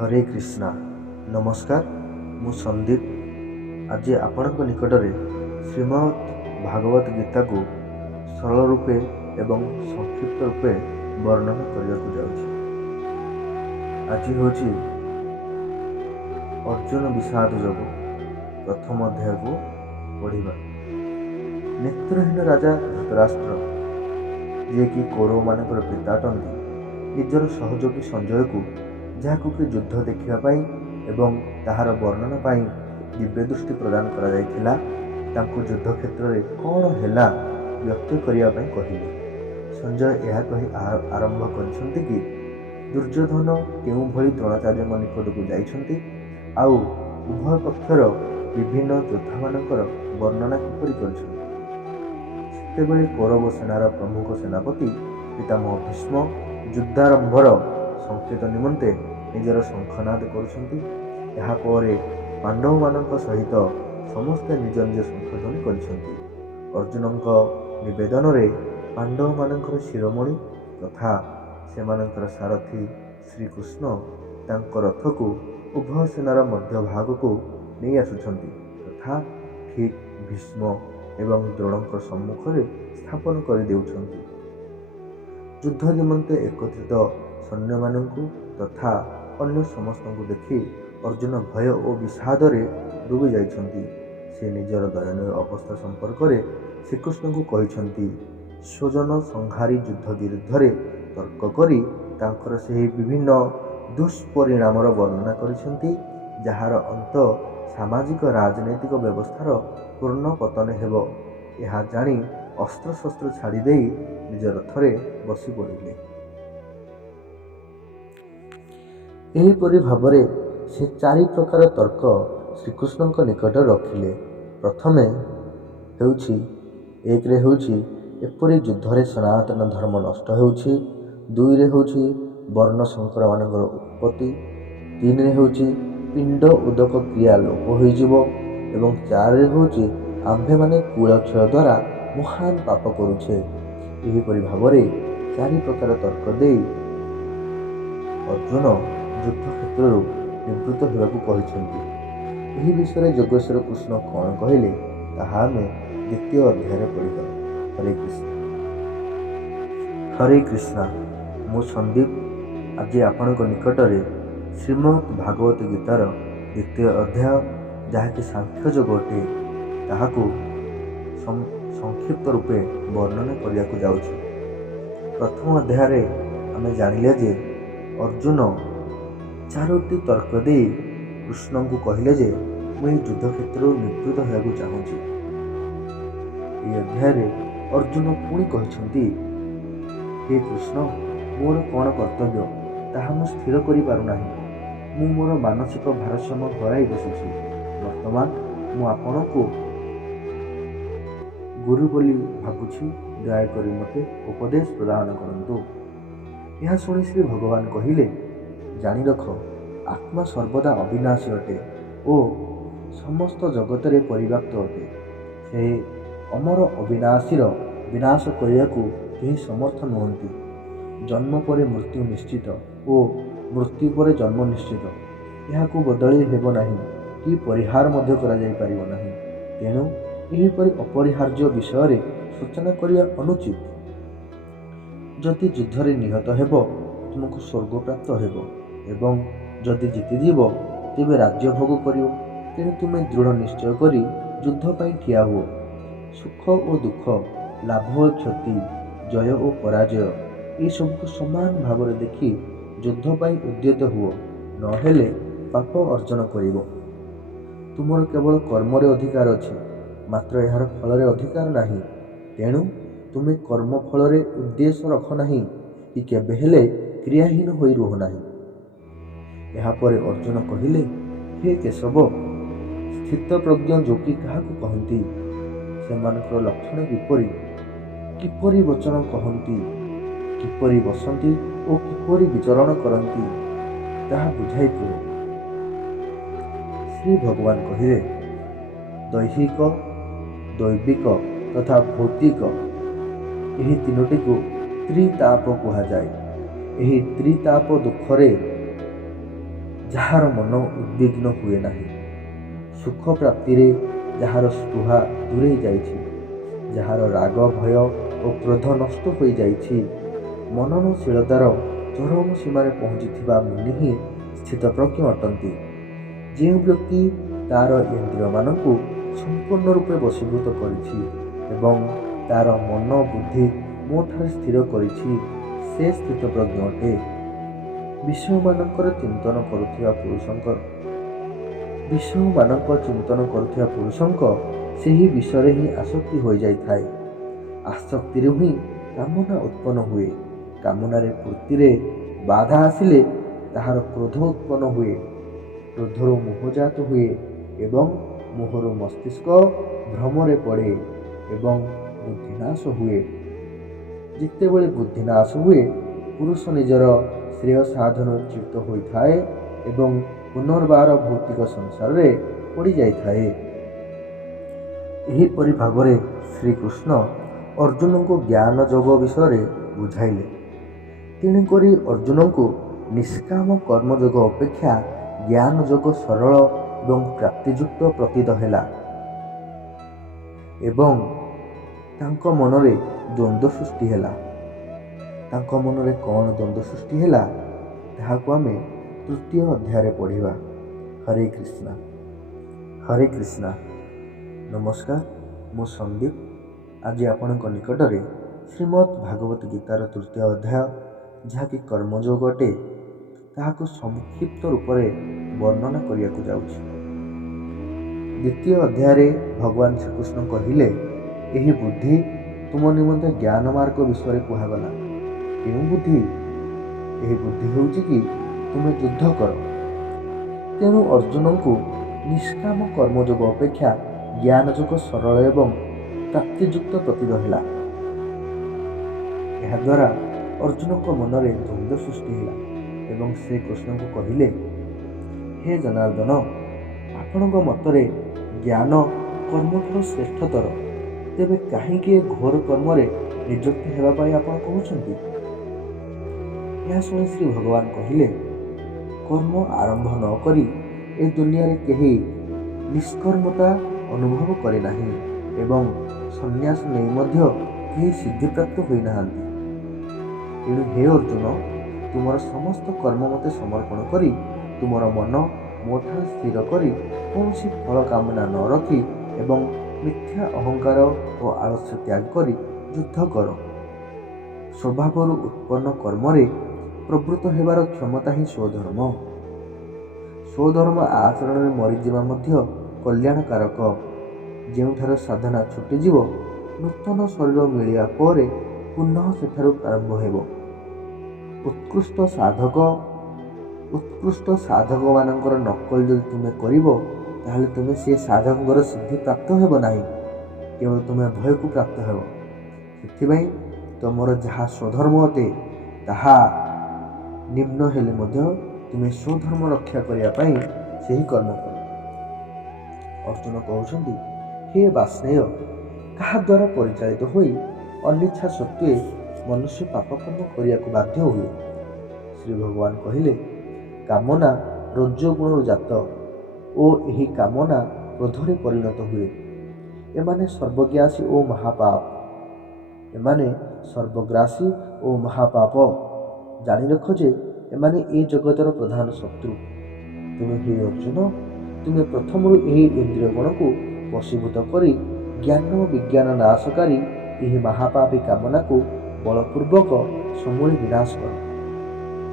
हरे कृष्णा नमस्कार मु संदीप आज आपणक निकटरे श्रीमद् भागवत गीता को सरल रूपे एवं संक्षिप्त रूपे वर्णन करने को जाऊँगी। आज हूँ अर्जुन विषाद योग प्रथम अध्याय को पढ़ा। नेत्रहीन राजा धृतराष्ट्र जी कि कौरव मानकर पिताटंती निजर सहयोगी संजय को जहां कि युद्ध देखा एवं ताहार वर्णन पाई दिव्य दृष्टि प्रदान करा जायथिला तांको युद्ध क्षेत्र में कौन हैला व्यक्त करने कहले। संजय यह कही आरंभ करछंती कि दुर्योधन केउ भली द्रोणाचार्य निकट को जाइछंती आउ उभय पक्षर विभिन्न योद्धा मानकर वर्णना किपरि करछंती। सेतेबेले कौरव सेनार प्रमुख सेनापति पितामह भीष्म युद्धारंभर संकेत निमंते निजर शंखनाद करुछंती। यहाँ परे पांडव मानक सहित समस्ते निज निज शंखध्वनि करिछंती। अर्जुनक निवेदन रे पांडव मानकर शिरोमणि तथा सेमानकर सारथी श्रीकृष्ण तांकर रथ को उभय सेनार मध्य भाग को नहीं आसुछंती तथा ठीक भीष्म एवं द्रोणक सम्मुख में स्थापन कर देउछंती। युद्ध निमंते एकत्रित सैन्य मानू तथा अन्य समस्त को देखि अर्जुन भय और विषाद डूबी जाइछंती। से निजर दयनीय अवस्था संपर्क में श्रीकृष्ण को कहिछंती स्वजन संहारी युद्ध विरुद्ध रे तर्क करी तांकर से विभिन्न दुष्परिणामर वर्णना करिछंती जहार अंत सामाजिक राजनैतिक व्यवस्थार पूर्ण पतन हेबो। यह जानी अस्त्र शस्त्र छाड़ी देई निज रथरे बसी पड़िले। एहीपरि भावरे से चारि प्रकार तर्क श्रीकृष्ण निकट रखिले। प्रथमे हेउछि एक रे हेउछि एपरि युद्धरे सनातन धर्म नष्ट हेउछि। दुई रे हेउछि वर्ण संकर मानकर उत्पत्ति। तीन रे हेउछि पिंड उदक क्रिया लोप होइजिवो एवं चार रे हेउछि आम्भे माने कुलक्षय द्वारा महान पाप करुछे। एहीपरि भावरे चारि प्रकार तर्क देई अर्जुन युद्ध क्षेत्र निवृत्त होगाकू कहिछंती। एही विषय योगेश्वर कृष्ण कौन कहले ताहा आमे द्वितीय अध्याय पढ़िबा। हरे कृष्ण हरे कृष्णा मु संदीप आज आपणक निकटरे श्रीमद् भागवत गीतार द्वितीय अध्याय जहाँकि सांख्य योग अटे ताहाकू संक्षिप्त रूपे वर्णन करने जाऊँ। प्रथम अध्याय आमे जानिले जे अर्जुन चारोटी तर्क दे कृष्ण को कहले जे मुझे युद्ध क्षेत्र निवृत्त होगा चाहूँगी। ये अध्याय अर्जुन पुणी कहते हे कृष्ण मोर कौन कर्तव्य ताहा मु स्थिर करि पारुना। मु मोर मानसिक भारसाम्य हराई बसुछि। वर्तमान मु आपण को गुरु बोली भावुछि दयाकरी मते उपदेश प्रदान करंतु। यह शुणी श्री भगवान कहिले जानी रख आत्मा सर्वदा अविनाशी अटे ओ समस्त जगत रे परिव्याप्त अटे। से अमर अविनाशीर विनाश करने को केही समर्थ नुहंती। जन्म पर मृत्यु निश्चित ओ मृत्यु पर जन्म निश्चित। यह बदली हेब नाही कि परिहार मध्य करा जाई परिबो नाही। तेणु एहीपरि अपरिहार्य विषय सूचना करिया अनुचित। जदि युद्ध रे निहत हेब तुमको स्वर्ग प्राप्त हेब एवं जदि जीतिजीव तेबे राज्य भोग करियो। तेणु तुमे दृढ़ निश्चय करी युद्ध पाई ठिया हुओ। सुख और दुख लाभ और क्षति जय और पराजय ये सबको समान भाव में देखी युद्ध पाई उद्यत हुओ नहेले पाप अर्जन करिवो। तुमर केवल कर्म रे अधिकार अछि मात्र यार फल रे अधिकार नाही। तेणु तुमे कर्म फल रे उद्देश्य रख नाही कि केबे हेले क्रियाहीन होई रुह नाही। यहाँ पर अर्जुन कहिले हे केशव स्थित प्रज्ञ जोगी काहाकू कहती सेमानकर लक्षण किपरि वचन कहती किपरि बसंती और किपरि विचरण करती ताहा बुझाई कुह। श्री भगवान कहिले दैहिक दैविक तथा भौतिक यही तीनोटी को त्रिताप कहुए। यही त्रिताप दुखरे ଯାହାର ମନ ଉଦ୍ବିଗ୍ନ ହୁଏ ନାହିଁ, ସୁଖ ପ୍ରାପ୍ତିରେ ଯାହାର ସ୍ପୃହା ଦୂରେଇ ଯାଇଛି, ଯାହାର ରାଗ ଭୟ ଓ କ୍ରୋଧ ନଷ୍ଟ ହୋଇଯାଇଛି, ମନନଶୀଳତାର ଚରମ ସୀମାରେ ପହଞ୍ଚିଥିବା ମୁନି ହିଁ ସ୍ଥିତପ୍ରଜ୍ଞ ଅଟନ୍ତି। ଯେଉଁ ବ୍ୟକ୍ତି ତା'ର ଇନ୍ଦ୍ରିୟମାନଙ୍କୁ ସମ୍ପୂର୍ଣ୍ଣ ରୂପେ ବଶୀଭୂତ କରିଛି ଏବଂ ତା'ର ମନ ବୁଦ୍ଧି ମୋଠାରେ ସ୍ଥିର କରିଛି, ସେ ସ୍ଥିତପ୍ରଜ୍ଞ ଅଟେ। ବିଷୟମାନଙ୍କ ଚିନ୍ତନ କରୁଥିବା ପୁରୁଷଙ୍କ ସେହି ବିଷୟରେ ହିଁ ଆସକ୍ତି ହୋଇଯାଇଥାଏ। ଆସକ୍ତିରୁ ହିଁ କାମନା ଉତ୍ପନ୍ନ ହୁଏ। କାମନାରେ ପୂର୍ତ୍ତିରେ ବାଧା ଆସିଲେ ତାହାର କ୍ରୋଧ ଉତ୍ପନ୍ନ ହୁଏ। କ୍ରୋଧରୁ ମୋହଜାତ ହୁଏ ଏବଂ ମୋହରୁ ମସ୍ତିଷ୍କ ଭ୍ରମରେ ପଡ଼େ ଏବଂ ବୁଦ୍ଧିନାଶ ହୁଏ। ଯେତେବେଳେ ବୁଦ୍ଧିନାଶ ହୁଏ, ପୁରୁଷ ନିଜର ଶ୍ରେୟ ସାଧନରୁ ଚ୍ୟୁତ ହୋଇଥାଏ ଏବଂ ପୁନର୍ବାର ଭୌତିକ ସଂସାରରେ ପଡ଼ିଯାଇଥାଏ। ଏହିପରି ଭାବରେ ଶ୍ରୀକୃଷ୍ଣ ଅର୍ଜୁନଙ୍କୁ ଜ୍ଞାନ ଯୋଗ ବିଷୟରେ ବୁଝାଇଲେ। ତେଣୁକରି ଅର୍ଜୁନଙ୍କୁ ନିଷ୍କାମ କର୍ମଯୋଗ ଅପେକ୍ଷା ଜ୍ଞାନ ଯୋଗ ସରଳ ଏବଂ ପ୍ରାପ୍ତିଯୁକ୍ତ ପ୍ରତୀତ ହେଲା ଏବଂ ତାଙ୍କ ମନରେ ଦ୍ୱନ୍ଦ୍ୱ ସୃଷ୍ଟି ହେଲା। ତାଙ୍କ ମନରେ କ'ଣ ଦ୍ୱନ୍ଦ୍ୱ ସୃଷ୍ଟି ହେଲା, ତାହାକୁ ଆମେ ତୃତୀୟ ଅଧ୍ୟାୟରେ ପଢ଼ିବା। ହରେ କୃଷ୍ଣ। ହରେ କୃଷ୍ଣ। ନମସ୍କାର, ମୁଁ ସନ୍ଦୀପ। ଆଜି ଆପଣଙ୍କ ନିକଟରେ ଶ୍ରୀମଦ୍ ଭାଗବତ ଗୀତାର ତୃତୀୟ ଅଧ୍ୟାୟ, ଯାହାକି କର୍ମଯୋଗ ଅଟେ, ତାହାକୁ ସଂକ୍ଷିପ୍ତ ରୂପରେ ବର୍ଣ୍ଣନା କରିବାକୁ ଯାଉଛି। ଦ୍ୱିତୀୟ ଅଧ୍ୟାୟରେ ଭଗବାନ ଶ୍ରୀକୃଷ୍ଣ କହିଲେ, ଏହି ବୁଦ୍ଧି ତୁମ ନିମନ୍ତେ ଜ୍ଞାନ ମାର୍ଗ ବିଷୟରେ କୁହାଗଲା। କେଉଁ ବୁଦ୍ଧି? ଏହି ବୁଦ୍ଧି ହେଉଛି କି ତୁମେ ଯୁଦ୍ଧ କର। ତେଣୁ ଅର୍ଜୁନଙ୍କୁ ନିଷ୍କାମ କର୍ମଯୋଗ ଅପେକ୍ଷା ଜ୍ଞାନ ଯୋଗ ସରଳ ଏବଂ ପ୍ରାପ୍ତିଯୁକ୍ତ ପ୍ରତୀତ ହେଲା। ଏହାଦ୍ୱାରା ଅର୍ଜୁନଙ୍କ ମନରେ ଦ୍ୱନ୍ଦ୍ୱ ସୃଷ୍ଟି ହେଲା ଏବଂ ସେ କୃଷ୍ଣଙ୍କୁ କହିଲେ, ହେ ଜନାର୍ଦ୍ଦନ, ଆପଣଙ୍କ ମତରେ ଜ୍ଞାନ କର୍ମଠାରୁ ଶ୍ରେଷ୍ଠତର, ତେବେ କାହିଁକି ଏ ଘୋର କର୍ମରେ ନିଯୁକ୍ତ ହେବା ପାଇଁ ଆପଣ କହୁଛନ୍ତି? ଏହା ଶୁଣି ଶ୍ରୀ ଭଗବାନ କହିଲେ, କର୍ମ ଆରମ୍ଭ ନ କରି ଏ ଦୁନିଆରେ କେହି ନିଷ୍କର୍ମତା ଅନୁଭବ କରି ନାହିଁ ଏବଂ ସନ୍ନ୍ୟାସ ନେଇ ମଧ୍ୟ କେହି ସିଦ୍ଧିପ୍ରାପ୍ତ ହୋଇନାହାନ୍ତି। ତେଣୁ ହେ ଅର୍ଜୁନ, ତୁମର ସମସ୍ତ କର୍ମ ମୋତେ ସମର୍ପଣ କରି ତୁମର ମନ ମୋଠାରେ ସ୍ଥିର କରି କୌଣସି ଫଳ କାମନା ନ ରଖି ଏବଂ ମିଥ୍ୟା ଅହଙ୍କାର ଓ ଆଳସ୍ୟ ତ୍ୟାଗ କରି ଯୁଦ୍ଧ କର। ସ୍ୱଭାବରୁ ଉତ୍ପନ୍ନ କର୍ମରେ ପ୍ରବୃତ୍ତ ହେବାର କ୍ଷମତା ହିଁ ସ୍ୱଧର୍ମ। ସ୍ୱଧର୍ମ ଆଚରଣରେ ମରିଯିବା ମଧ୍ୟ କଲ୍ୟାଣକାରକ। ଯେଉଁଠାରୁ ସାଧନା ଛୁଟିଯିବ, ନୂତନ ଶରୀର ମିଳିବା ପରେ ପୁନଃ ସେଠାରୁ ଆରମ୍ଭ ହେବ। ଉତ୍କୃଷ୍ଟ ସାଧକମାନଙ୍କର ନକଲ ଯଦି ତୁମେ କରିବ, ତାହେଲେ ତୁମେ ସେ ସାଧକଙ୍କର ସିଦ୍ଧି ପ୍ରାପ୍ତ ହେବ ନାହିଁ, କେବଳ ତୁମେ ଭୟକୁ ପ୍ରାପ୍ତ ହେବ। ସେଥିପାଇଁ ତୁମର ଯାହା ସ୍ୱଧର୍ମ ଅଟେ, ତାହା ନିମ୍ନ ହେଲେ ମଧ୍ୟ ତୁମେ ସ୍ୱଧର୍ମ ରକ୍ଷା କରିବା ପାଇଁ ସେହି କର୍ମ କର। ଅର୍ଜୁନ କହୁଛନ୍ତି, ହେ ବାର୍ଷ୍ଣେୟ, କାହା ଦ୍ୱାରା ପରିଚାଳିତ ହୋଇ ଅନିଚ୍ଛା ସତ୍ତ୍ୱେ ମନୁଷ୍ୟ ପାପକର୍ମ କରିବାକୁ ବାଧ୍ୟ ହୁଏ? ଶ୍ରୀ ଭଗବାନ କହିଲେ, କାମନା ରଜୋଗୁଣରୁ ଜାତ ଓ ଏହି କାମନା କ୍ରୋଧରେ ପରିଣତ ହୁଏ। ଏମାନେ ସର୍ବଗ୍ରାସୀ ଓ ମହାପାପ। ଜାଣି ରଖ ଯେ ଏମାନେ ଏ ଜଗତର ପ୍ରଧାନ ଶତ୍ରୁ। ତୁମେ ହେ ଅର୍ଜୁନ, ତୁମେ ପ୍ରଥମରୁ ଏହି ଇନ୍ଦ୍ରିୟ ଗୁଣକୁ ବଶୀଭୂତ କରି ଜ୍ଞାନ ବିଜ୍ଞାନ ନାଶକାରୀ ଏହି ମହାପାପୀ କାମନାକୁ ବଳପୂର୍ବକ ସମୂଳେ ବିନାଶ କର।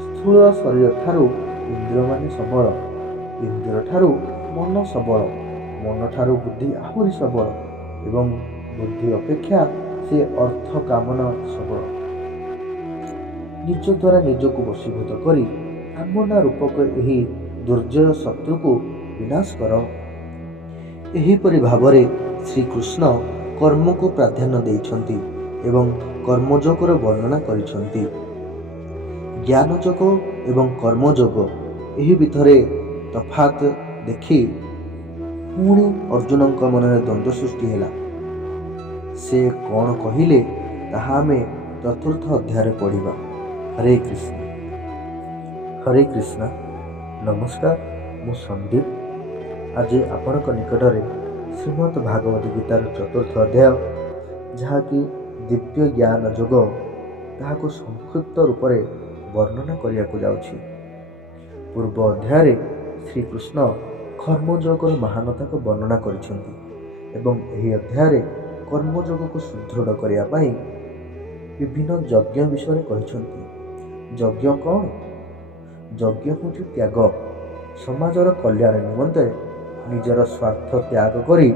ସ୍ଥୂଳ ଶରୀର ଠାରୁ ଇନ୍ଦ୍ରିୟମାନେ ସବଳ, ଇନ୍ଦ୍ରିୟ ଠାରୁ ମନ ସବଳ, ମନ ଠାରୁ ବୁଦ୍ଧି ଆହୁରି ସବଳ ଏବଂ ବୁଦ୍ଧି ଅପେକ୍ଷା ସେ ଅର୍ଥ କାମନା ସବଳ। ନିଜ ଦ୍ୱାରା ନିଜକୁ ବଶୀଭୂତ କରି କାମନା ରୂପକ ଏହି ଦୁର୍ଜୟ ଶତ୍ରୁକୁ ବିନାଶ କର। ଏହିପରି ଭାବରେ ଶ୍ରୀକୃଷ୍ଣ କର୍ମକୁ ପ୍ରାଧାନ୍ୟ ଦେଇଛନ୍ତି ଏବଂ କର୍ମଯୋଗର ବର୍ଣ୍ଣନା କରିଛନ୍ତି। ଜ୍ଞାନଯୋଗ ଏବଂ କର୍ମଯୋଗ ଏହି ଭିତରେ ତଫାତ୍ ଦେଖି ପୁଣି ଅର୍ଜୁନଙ୍କ ମନରେ ଦ୍ୱନ୍ଦ୍ୱ ସୃଷ୍ଟି ହେଲା। ସେ କ'ଣ କହିଲେ, ତାହା ଆମେ ଚତୁର୍ଥ ଅଧ୍ୟାୟରେ ପଢ଼ିବା। ହରେ କୃଷ୍ଣ। ହରେ କୃଷ୍ଣ। ନମସ୍କାର, ମୁଁ ସନ୍ଦୀପ। ଆଜି ଆପଣଙ୍କ ନିକଟରେ ଶ୍ରୀମଦ୍ ଭାଗବତ ଗୀତାର ଚତୁର୍ଥ ଅଧ୍ୟାୟ, ଯାହାକି ଦିବ୍ୟ ଜ୍ଞାନ ଯୋଗ, ତାହାକୁ ସଂକ୍ଷିପ୍ତ ରୂପରେ ବର୍ଣ୍ଣନା କରିବାକୁ ଯାଉଛି। ପୂର୍ବ ଅଧ୍ୟାୟରେ ଶ୍ରୀକୃଷ୍ଣ କର୍ମଯୋଗର ମହାନତାକୁ ବର୍ଣ୍ଣନା କରିଛନ୍ତି ଏବଂ ଏହି ଅଧ୍ୟାୟରେ କର୍ମଯୋଗକୁ ସୁଦୃଢ଼ କରିବା ପାଇଁ ବିଭିନ୍ନ ଯଜ୍ଞ ବିଷୟରେ କହିଛନ୍ତି। ଯଜ୍ଞ କ'ଣ? ଯଜ୍ଞ ହେଉଛି ତ୍ୟାଗ। ସମାଜର କଲ୍ୟାଣ ନିମନ୍ତେ ନିଜର ସ୍ୱାର୍ଥ ତ୍ୟାଗ କରି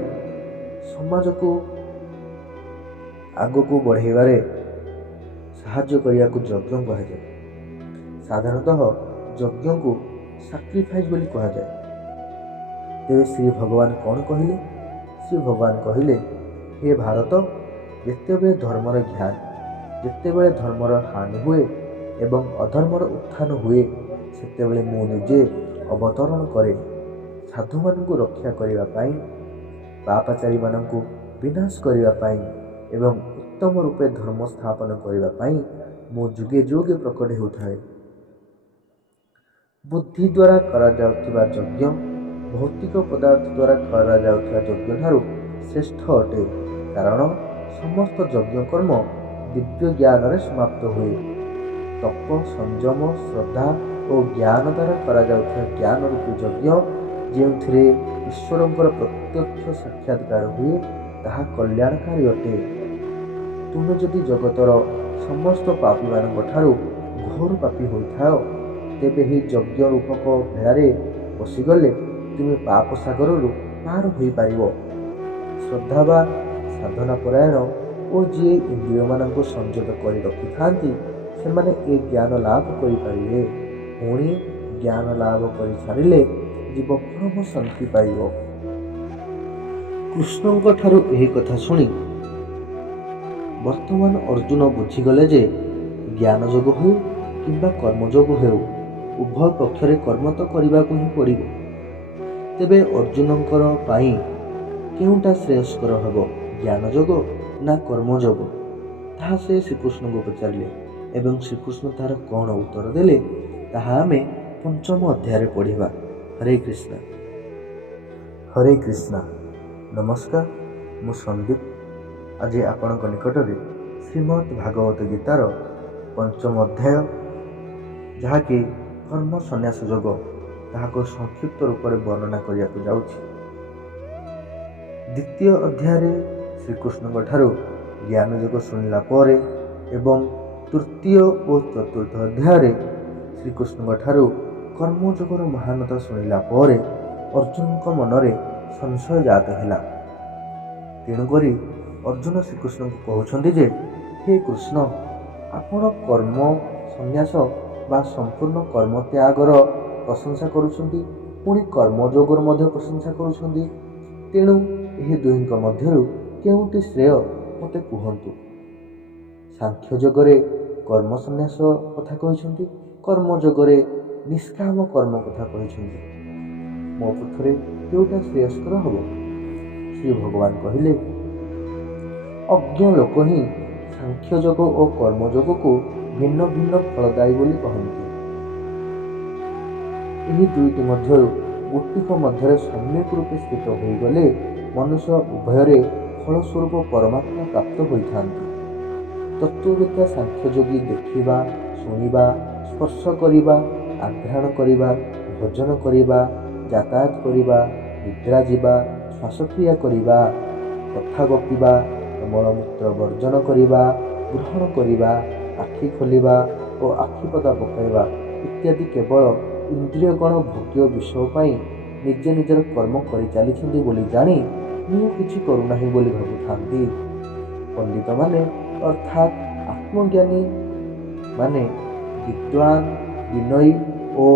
ସମାଜକୁ ଆଗକୁ ବଢ଼ାଇବାରେ ସାହାଯ୍ୟ କରିବାକୁ ଯଜ୍ଞ କୁହାଯାଏ। ସାଧାରଣତଃ ଯଜ୍ଞକୁ ସାକ୍ରିଫାଇସ୍ ବୋଲି କୁହାଯାଏ। ତେବେ ଶ୍ରୀ ଭଗବାନ କ'ଣ କହିଲେ? ଶ୍ରୀ ଭଗବାନ କହିଲେ, ହେ ଭାରତ, ଯେତେବେଳେ ଧର୍ମର ହାନି ହୁଏ ଏବଂ ଅଧର୍ମର ଉତ୍ଥାନ ହୁଏ, ସେତେବେଳେ ମୁଁ ନିଜେ ଅବତରଣ କରେ। ସାଧୁମାନଙ୍କୁ ରକ୍ଷା କରିବା ପାଇଁ, ପାପାଚାରୀମାନଙ୍କୁ ବିନାଶ କରିବା ପାଇଁ ଏବଂ ଉତ୍ତମ ରୂପେ ଧର୍ମ ସ୍ଥାପନ କରିବା ପାଇଁ ମୁଁ ଯୁଗେ ଯୁଗେ ପ୍ରକଟ ହେଉଥାଏ। ବୁଦ୍ଧି ଦ୍ୱାରା କରାଯାଉଥିବା ଯଜ୍ଞ ଭୌତିକ ପଦାର୍ଥ ଦ୍ୱାରା କରାଯାଉଥିବା ଯଜ୍ଞ ଠାରୁ ଶ୍ରେଷ୍ଠ ଅଟେ, କାରଣ ସମସ୍ତ ଯଜ୍ଞ କର୍ମ ଦିବ୍ୟ ଜ୍ଞାନରେ ସମାପ୍ତ ହୁଏ। ତପ, ସଂଯମ, ଶ୍ରଦ୍ଧା ଓ ଜ୍ଞାନ ଦ୍ୱାରା କରାଯାଉଥିବା ଜ୍ଞାନ ରୂପୀ ଯଜ୍ଞ, ଯେଉଁଥିରେ ଈଶ୍ୱରଙ୍କର ପ୍ରତ୍ୟକ୍ଷ ସାକ୍ଷାତକାର ହୁଏ, ତାହା କଲ୍ୟାଣକାରୀ ଅଟେ। ତୁମେ ଯଦି ଜଗତର ସମସ୍ତ ପାପୀମାନଙ୍କ ଠାରୁ ଘୋର ପାପୀ ହୋଇଥାଅ, ତେବେ ଏହି ଯଜ୍ଞ ରୂପକ ଭେଳାରେ ପଶିଗଲେ ତୁମେ ପାପ ସାଗରରୁ ପାର ହୋଇପାରିବ। ଶ୍ରଦ୍ଧାବାନ, ସାଧନାପରାୟଣ ଓ ଯିଏ ଇନ୍ଦ୍ରିୟମାନଙ୍କୁ ସଂଯତ କରି ରଖିଥାନ୍ତି, ସେମାନେ ଏ ଜ୍ଞାନ ଲାଭ କରିପାରିବେ। ପୁଣି ଜ୍ଞାନ ଲାଭ କରିସାରିଲେ ଜୀବ ପରମ ଶାନ୍ତି ପାଇବ। କୃଷ୍ଣଙ୍କ ଠାରୁ ଏହି କଥା ଶୁଣି ବର୍ତ୍ତମାନ ଅର୍ଜୁନ ବୁଝିଗଲେ ଯେ ଜ୍ଞାନ ଯୋଗ ହେଉ କିମ୍ବା କର୍ମଯୋଗ ହେଉ, ଉଭୟ ପକ୍ଷରେ କର୍ମ ତ କରିବାକୁ ହିଁ ପଡ଼ିବ। ତେବେ ଅର୍ଜୁନଙ୍କର ପାଇଁ କେଉଁଟା ଶ୍ରେୟସ୍କର ହେବ, ଜ୍ଞାନ ଯୋଗ ନା କର୍ମଯୋଗ? ତାହା ସେ ଶ୍ରୀକୃଷ୍ଣଙ୍କୁ ପଚାରିଲେ ଏବଂ ଶ୍ରୀକୃଷ୍ଣ ତାହାର କ'ଣ ଉତ୍ତର ଦେଲେ, ତାହା ଆମେ ପଞ୍ଚମ ଅଧ୍ୟାୟରେ ପଢ଼ିବା। ହରେ କୃଷ୍ଣ। ହରେ କୃଷ୍ଣ। ନମସ୍କାର, ମୁଁ ସନ୍ଦୀପ। ଆଜି ଆପଣଙ୍କ ନିକଟରେ ଶ୍ରୀମଦ୍ ଭାଗବତ ଗୀତାର ପଞ୍ଚମ ଅଧ୍ୟାୟ, ଯାହାକି କର୍ମ ସନ୍ନ୍ୟାସ ଯୋଗ, ତାହାକୁ ସଂକ୍ଷିପ୍ତ ରୂପରେ ବର୍ଣ୍ଣନା କରିବାକୁ ଯାଉଛି। ଦ୍ୱିତୀୟ ଅଧ୍ୟାୟରେ ଶ୍ରୀକୃଷ୍ଣଙ୍କ ଠାରୁ ଜ୍ଞାନ ଯୋଗ ଶୁଣିଲା ପରେ ଏବଂ ତୃତୀୟ ଓ ଚତୁର୍ଥ ଅଧ୍ୟାୟରେ ଶ୍ରୀକୃଷ୍ଣଙ୍କ ଠାରୁ କର୍ମଯୋଗର ମହାନତା ଶୁଣିଲା ପରେ ଅର୍ଜୁନଙ୍କ ମନରେ ସଂଶୟ ଜାତ ହେଲା। ତେଣୁକରି ଅର୍ଜୁନ ଶ୍ରୀକୃଷ୍ଣଙ୍କୁ କହୁଛନ୍ତି ଯେ, ହେ କୃଷ୍ଣ, ଆପଣ କର୍ମ ସନ୍ନ୍ୟାସ ବା ସମ୍ପୂର୍ଣ୍ଣ କର୍ମ ତ୍ୟାଗର ପ୍ରଶଂସା କରୁଛନ୍ତି, ପୁଣି କର୍ମଯୋଗର ମଧ୍ୟ ପ୍ରଶଂସା କରୁଛନ୍ତି। ତେଣୁ ଏହି ଦୁହିଁଙ୍କ ମଧ୍ୟରୁ କେଉଁଟି ଶ୍ରେୟ ମୋତେ କୁହନ୍ତୁ। ସାଂଖ୍ୟ ଯୋଗରେ କର୍ମ ସନ୍ନ୍ୟାସ କଥା କହିଛନ୍ତି, କର୍ମଯୋଗରେ ନିଷ୍କାମ କର୍ମ କଥା କହିଛନ୍ତି। ମୋ ପକ୍ଷରେ କେଉଁଟା ଶ୍ରେୟସ୍କର ହେବ? ଶ୍ରୀ ଭଗବାନ କହିଲେ, ଅଜ୍ଞ ଲୋକ ହିଁ ସାଂଖ୍ୟ ଯୋଗ ଓ କର୍ମଯୋଗକୁ ଭିନ୍ନ ଭିନ୍ନ ଫଳଦାୟୀ ବୋଲି କହନ୍ତି। ଏହି ଦୁଇଟି ମଧ୍ୟରୁ ଗୋଟିକ ମଧ୍ୟରେ ସମ୍ୟକ ରୂପେ ସ୍ଥିତ ହୋଇଗଲେ ମନୁଷ୍ୟ ଉଭୟରେ ଫଳସ୍ୱରୂପ ପରମାତ୍ମା ପ୍ରାପ୍ତ ହୋଇଥାନ୍ତି। ତତ୍ତ୍ୱବେତ୍ତା ସାଂଖ୍ୟଯୋଗୀ ଦେଖିବା, ଶୁଣିବା, ସ୍ପର୍ଶ କରିବା, ଆଘ୍ରାଣ କରିବା, ଭୋଜନ କରିବା, ଯାତାୟାତ କରିବା, ନିଦ୍ରା ଯିବା, ଶ୍ୱାସକ୍ରିୟା କରିବା, କଥା ଗପିବା, ମଳମୂତ୍ର ବର୍ଜନ କରିବା, ଗ୍ରହଣ କରିବା, ଆଖି ଖୋଲିବା ଓ ଆଖିପତା ପକାଇବା ଇତ୍ୟାଦି କେବଳ ଇନ୍ଦ୍ରିୟଗଣ ଭୋଗ୍ୟ ବିଷୟ ପାଇଁ ନିଜେ ନିଜର କର୍ମ କରିଚାଲିଛନ୍ତି ବୋଲି ଜାଣି ମୁଁ କିଛି କରୁନାହିଁ ବୋଲି ଭାବୁଥାନ୍ତି। ପଣ୍ଡିତମାନେ ଅର୍ଥାତ୍ ଆତ୍ମଜ୍ଞାନୀ ମାନେ ବିଦ୍ୱାନ, ବିନୟୀ ଓ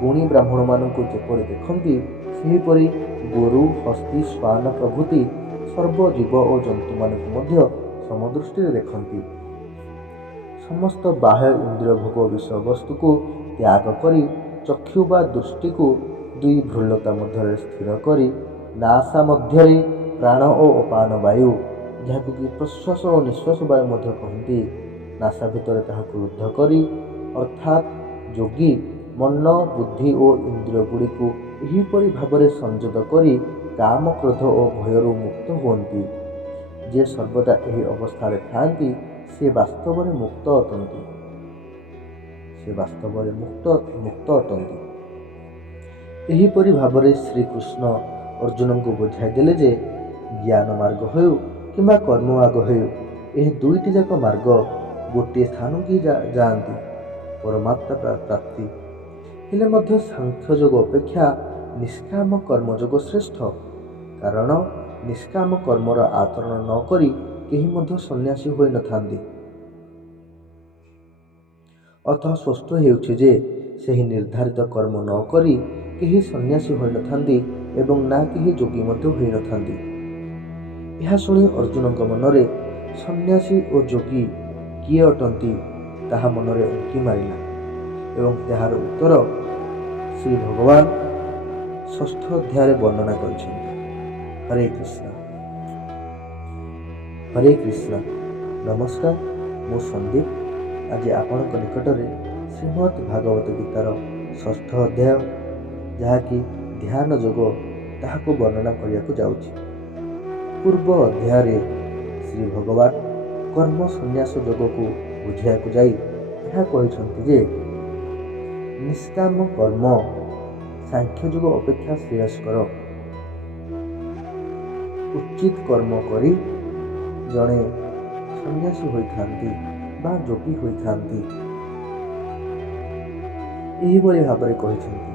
ଗୁଣୀ ବ୍ରାହ୍ମଣମାନଙ୍କୁ ଯେପରି ଦେଖନ୍ତି, ସେହିପରି ଗୋରୁ, ହସ୍ତୀ, ଶ୍ୱାନ ପ୍ରଭୃତି ସର୍ବ ଜୀବ ଓ ଜନ୍ତୁମାନଙ୍କୁ ମଧ୍ୟ ସମଦୃଷ୍ଟିରେ ଦେଖନ୍ତି। ସମସ୍ତ ବାହ୍ୟ ଇନ୍ଦ୍ରିୟ ଭୋଗ ବିଷୟବସ୍ତୁକୁ ତ୍ୟାଗ କରି ଚକ୍ଷୁ ବା ଦୃଷ୍ଟିକୁ ଦୁଇ ଭ୍ରୁଲତା ମଧ୍ୟରେ ସ୍ଥିର କରି ନାସା ମଧ୍ୟରେ ପ୍ରାଣ ଓ ଅପାନ ବାୟୁ, ଯାହାକୁ କି ପ୍ରଶ୍ୱାସ ଓ ନିଶ୍ୱାସ ବାୟୁ ମଧ୍ୟ କହନ୍ତି, ନାସା ଭିତରେ ତାହାକୁ ରୁଦ୍ଧ କରି, ଅର୍ଥାତ୍ ଯୋଗୀ ମନ, ବୁଦ୍ଧି ଓ ଇନ୍ଦ୍ରିୟ ଗୁଡ଼ିକୁ ଏହିପରି ଭାବରେ ସଂଯତ କରି କାମ, କ୍ରୋଧ ଓ ଭୟରୁ ମୁକ୍ତ ହୁଅନ୍ତି। ଯେ ସର୍ବଦା ଏହି ଅବସ୍ଥାରେ ଥାଆନ୍ତି ସେ ବାସ୍ତବରେ ମୁକ୍ତ ଅଟନ୍ତି। ଏହିପରି ଭାବରେ ଶ୍ରୀକୃଷ୍ଣ ଅର୍ଜୁନଙ୍କୁ ବୁଝାଇ ଦେଲେ ଯେ ଜ୍ଞାନ ମାର୍ଗ ହେଉ କିମ୍ବା କର୍ମ ମାର୍ଗ ହେଉ, ଏହି ଦୁଇଟି ଯାକ ମାର୍ଗ ଗୋଟିଏ ସ୍ଥାନକୁ ଯାଆନ୍ତି, ପରମାତ୍ମା ପ୍ରାପ୍ତି। ହେଲେ ମଧ୍ୟ ସାଂଖ୍ୟ ଯୋଗ ଅପେକ୍ଷା ନିଷ୍କାମ କର୍ମଯୋଗ ଶ୍ରେଷ୍ଠ, କାରଣ ନିଷ୍କାମ କର୍ମର ଆଚରଣ ନ କରି କେହି ମଧ୍ୟ ସନ୍ନ୍ୟାସୀ ହୋଇନଥାନ୍ତି। ଅତଃ ସ୍ପଷ୍ଟ ହେଉଛି ଯେ ସେହି ନିର୍ଦ୍ଧାରିତ କର୍ମ ନ କରି କେହି ସନ୍ନ୍ୟାସୀ ହୋଇନଥାନ୍ତି ଏବଂ ନା କେହି ଯୋଗୀ ମଧ୍ୟ ହୋଇନଥାନ୍ତି। ଏହା ଶୁଣି ଅର୍ଜୁନଙ୍କ ମନରେ ସନ୍ନ୍ୟାସୀ ଓ ଯୋଗୀ କିଏ ଅଟନ୍ତି ତାହା ମନରେ ଉଙ୍କି ମାରିଲା ଏବଂ ତାହାର ଉତ୍ତର ଶ୍ରୀ ଭଗବାନ 6ଠ ଅଧ୍ୟାୟରେ ବର୍ଣ୍ଣନା କରିଛନ୍ତି। ହରେ କୃଷ୍ଣ। ହରେ କୃଷ୍ଣ। ନମସ୍କାର, ମୁଁ ସନ୍ଦୀପ। ଆଜି ଆପଣଙ୍କ ନିକଟରେ ଶ୍ରୀମଦ୍ ଭାଗବତ ଗୀତାର 6ଠ ଅଧ୍ୟାୟ, ଯାହାକି ଧ୍ୟାନ ଯୋଗ, ତାହାକୁ ବର୍ଣ୍ଣନା କରିବାକୁ ଯାଉଛି। ପୂର୍ବ ଅଧ୍ୟାୟରେ ଶ୍ରୀ ଭଗବାନ କର୍ମ ସନ୍ନ୍ୟାସ ଯୋଗକୁ ବୁଝାଇବାକୁ ଯାଇ ଏହା କହିଛନ୍ତି ଯେ ନିଷ୍କାମ କର୍ମ ସାଂଖ୍ୟ ଯୋଗ ଅପେକ୍ଷା ଶ୍ରେୟସ୍କର। ଉଚିତ କର୍ମ କରି ଜଣେ ସନ୍ନ୍ୟାସୀ ହୋଇଥାନ୍ତି ବା ଯୋଗୀ ହୋଇଥାନ୍ତି, ଏହିଭଳି ଭାବରେ କହିଛନ୍ତି।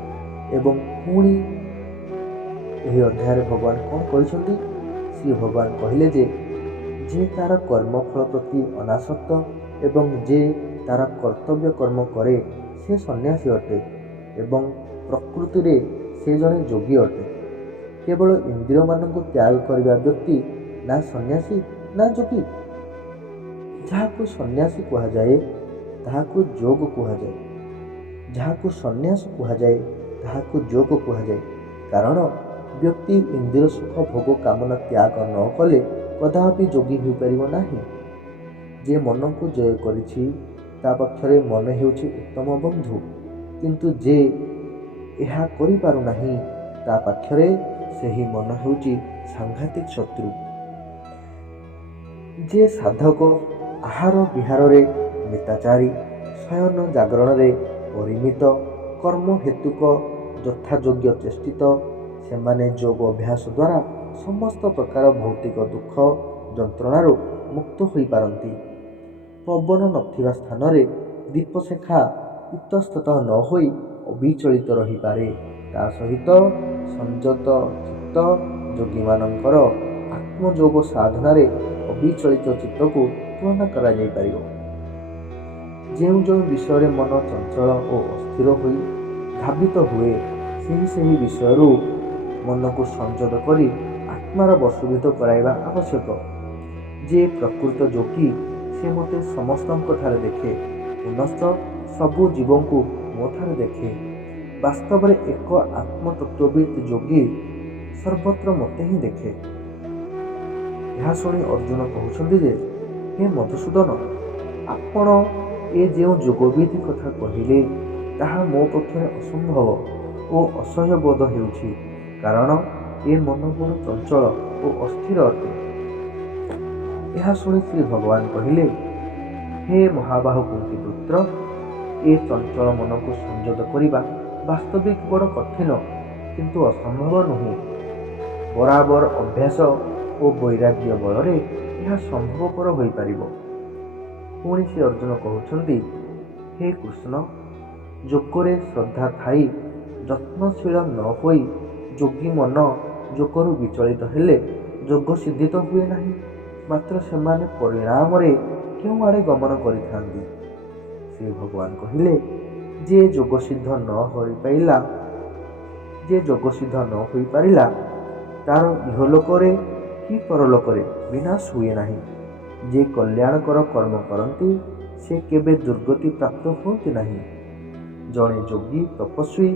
ଏବଂ ପୁଣି ଏହି ଅଧ୍ୟାୟରେ ଭଗବାନ କ'ଣ କହିଛନ୍ତି? ଶ୍ରୀ ଭଗବାନ କହିଲେ ଯେ ତାର କର୍ମଫଳ ପ୍ରତି ଅନାସକ୍ତ ଏବଂ ଯେ ତାର କର୍ତ୍ତବ୍ୟ କର୍ମ କରେ ସେ ସନ୍ନ୍ୟାସୀ ଅଟେ ଏବଂ ପ୍ରକୃତିରେ ସେ ଜଣେ ଯୋଗୀ ଅଟେ। କେବଳ ଇନ୍ଦ୍ରିୟମାନଙ୍କୁ ତ୍ୟାଗ କରିବା ବ୍ୟକ୍ତି ନା ସନ୍ନ୍ୟାସୀ ନା ଯୋଗୀ। ଯାହାକୁ ସନ୍ନ୍ୟାସୀ କୁହାଯାଏ ତାହାକୁ ଯୋଗ କୁହାଯାଏ, ଯାହାକୁ ସନ୍ନ୍ୟାସ କୁହାଯାଏ ତାହାକୁ ଯୋଗ କୁହାଯାଏ। କାରଣ ବ୍ୟକ୍ତି ଇନ୍ଦ୍ରିୟ ସୁଖ ଭୋଗ କାମନା ତ୍ୟାଗ ନ କଲେ କଦାପି ଯୋଗୀ ହୋଇପାରିବ ନାହିଁ। ଯେ ମନକୁ ଜୟ କରିଛି ତା ପକ୍ଷରେ ମନ ହେଉଛି ଉତ୍ତମ ବନ୍ଧୁ, କିନ୍ତୁ ଯେ ଏହା କରିପାରୁନାହିଁ ତା ପାଖରେ ସେହି ମନ ହେଉଛି ସାଂଘାତିକ ଶତ୍ରୁ। ଯେ ସାଧକ ଆହାର ବିହାରରେ ମିତାଚାରୀ, ଶୟନ ଜାଗରଣରେ ପରିମିତ, କର୍ମ ହେତୁକ ଯଥାଯୋଗ୍ୟ ଚେଷ୍ଟିତ, ସେମାନେ ଯୋଗ ଅଭ୍ୟାସ ଦ୍ୱାରା ସମସ୍ତ ପ୍ରକାର ଭୌତିକ ଦୁଃଖ ଯନ୍ତ୍ରଣାରୁ ମୁକ୍ତ ହୋଇପାରନ୍ତି। ପବନ ନଥିବା ସ୍ଥାନରେ ଦୀପଶିଖା ଇତସ୍ତତଃ ନ ହୋଇ ଅବିଚଳିତ ରହିପାରେ। ତା ସହିତ ସଂଯତ ଚିତ୍ତ ଯୋଗୀମାନଙ୍କର ଆତ୍ମଯୋଗ ସାଧନାରେ ଅବିଚଳିତ ଚିତ୍ତକୁ ତୁଳନା କରାଯାଇପାରିବ। ଯେଉଁ ବିଷୟରେ ମନ ଚଞ୍ଚଳ ଓ ଅସ୍ଥିର ହୋଇ ଧାବିତ ହୁଏ, ସେହି ବିଷୟରୁ ମନକୁ ସଂଯତ କରି ଆତ୍ମାର ବଶୀଭୂତ କରାଇବା ଆବଶ୍ୟକ। ଯେ ପ୍ରକୃତ ଯୋଗୀ ସେ ମୋତେ ସମସ୍ତଙ୍କଠାରେ ଦେଖେ, ପୁନଶ୍ଚ ସବୁ ଜୀବଙ୍କୁ ମୋ ଠାରେ ଦେଖେ। ବାସ୍ତବରେ ଏକ ଆତ୍ମତତ୍ତ୍ୱବିତ୍ ଯୋଗୀ ସର୍ବତ୍ର ମୋତେ ହିଁ ଦେଖେ। ଏହା ଶୁଣି ଅର୍ଜୁନ କହୁଛନ୍ତି ଯେ ହେ ମଧୁସୂଦନ, ଆପଣ ଏ ଯେଉଁ ଯୋଗବିଧି କଥା କହିଲେ ତାହା ମୋ ପକ୍ଷରେ ଅସମ୍ଭବ ଓ ଅସହ୍ୟ ବୋଧ ହେଉଛି, କାରଣ ଏ ମନ ବଡ଼ ଚଞ୍ଚଳ ଓ ଅସ୍ଥିର ଅଟେ। ଏହା ଶୁଣି ଶ୍ରୀ ଭଗବାନ କହିଲେ, ହେ ମହାବାହୁ କୁନ୍ତୀପୁତ୍ର, ଏ ଚଞ୍ଚଳ ମନକୁ ସଂଯତ କରିବା ବାସ୍ତବିକ ବଡ଼ କଠିନ କିନ୍ତୁ ଅସମ୍ଭବ ନୁହେଁ। ବରାବର ଅଭ୍ୟାସ ଓ ବୈରାଗ୍ୟ ବଳରେ ଏହା ସମ୍ଭବପର ହୋଇପାରିବ। ପୁଣି ସେ ଅର୍ଜୁନ କହୁଛନ୍ତି, ହେ କୃଷ୍ଣ, ଯୋଗରେ ଶ୍ରଦ୍ଧା ଥାଇ ଯତ୍ନଶୀଳ ନ ହୋଇ ଯୋଗୀ ମନ ଯୋଗରୁ ବିଚଳିତ ହେଲେ ଯୋଗ ସିଦ୍ଧି ତ ହୁଏ ନାହିଁ, ମାତ୍ର ସେମାନେ ପରିଣାମରେ କେଉଁ ଆଡ଼େ ଗମନ କରିଥାନ୍ତି। ଶ୍ରୀ ଭଗବାନ କହିଲେ, ଯେ ଯୋଗସିଦ୍ଧ ନ ହୋଇପାରିଲା ତାର ଇହଲୋକରେ କି ପରଲୋକରେ ବିନାଶ ହୁଏ ନାହିଁ। ଯେ କଲ୍ୟାଣକର କର୍ମ କରନ୍ତି ସେ କେବେ ଦୁର୍ଗତି ପ୍ରାପ୍ତ ହୁଅନ୍ତି ନାହିଁ। ଜଣେ ଯୋଗୀ, ତପସ୍ୱୀ,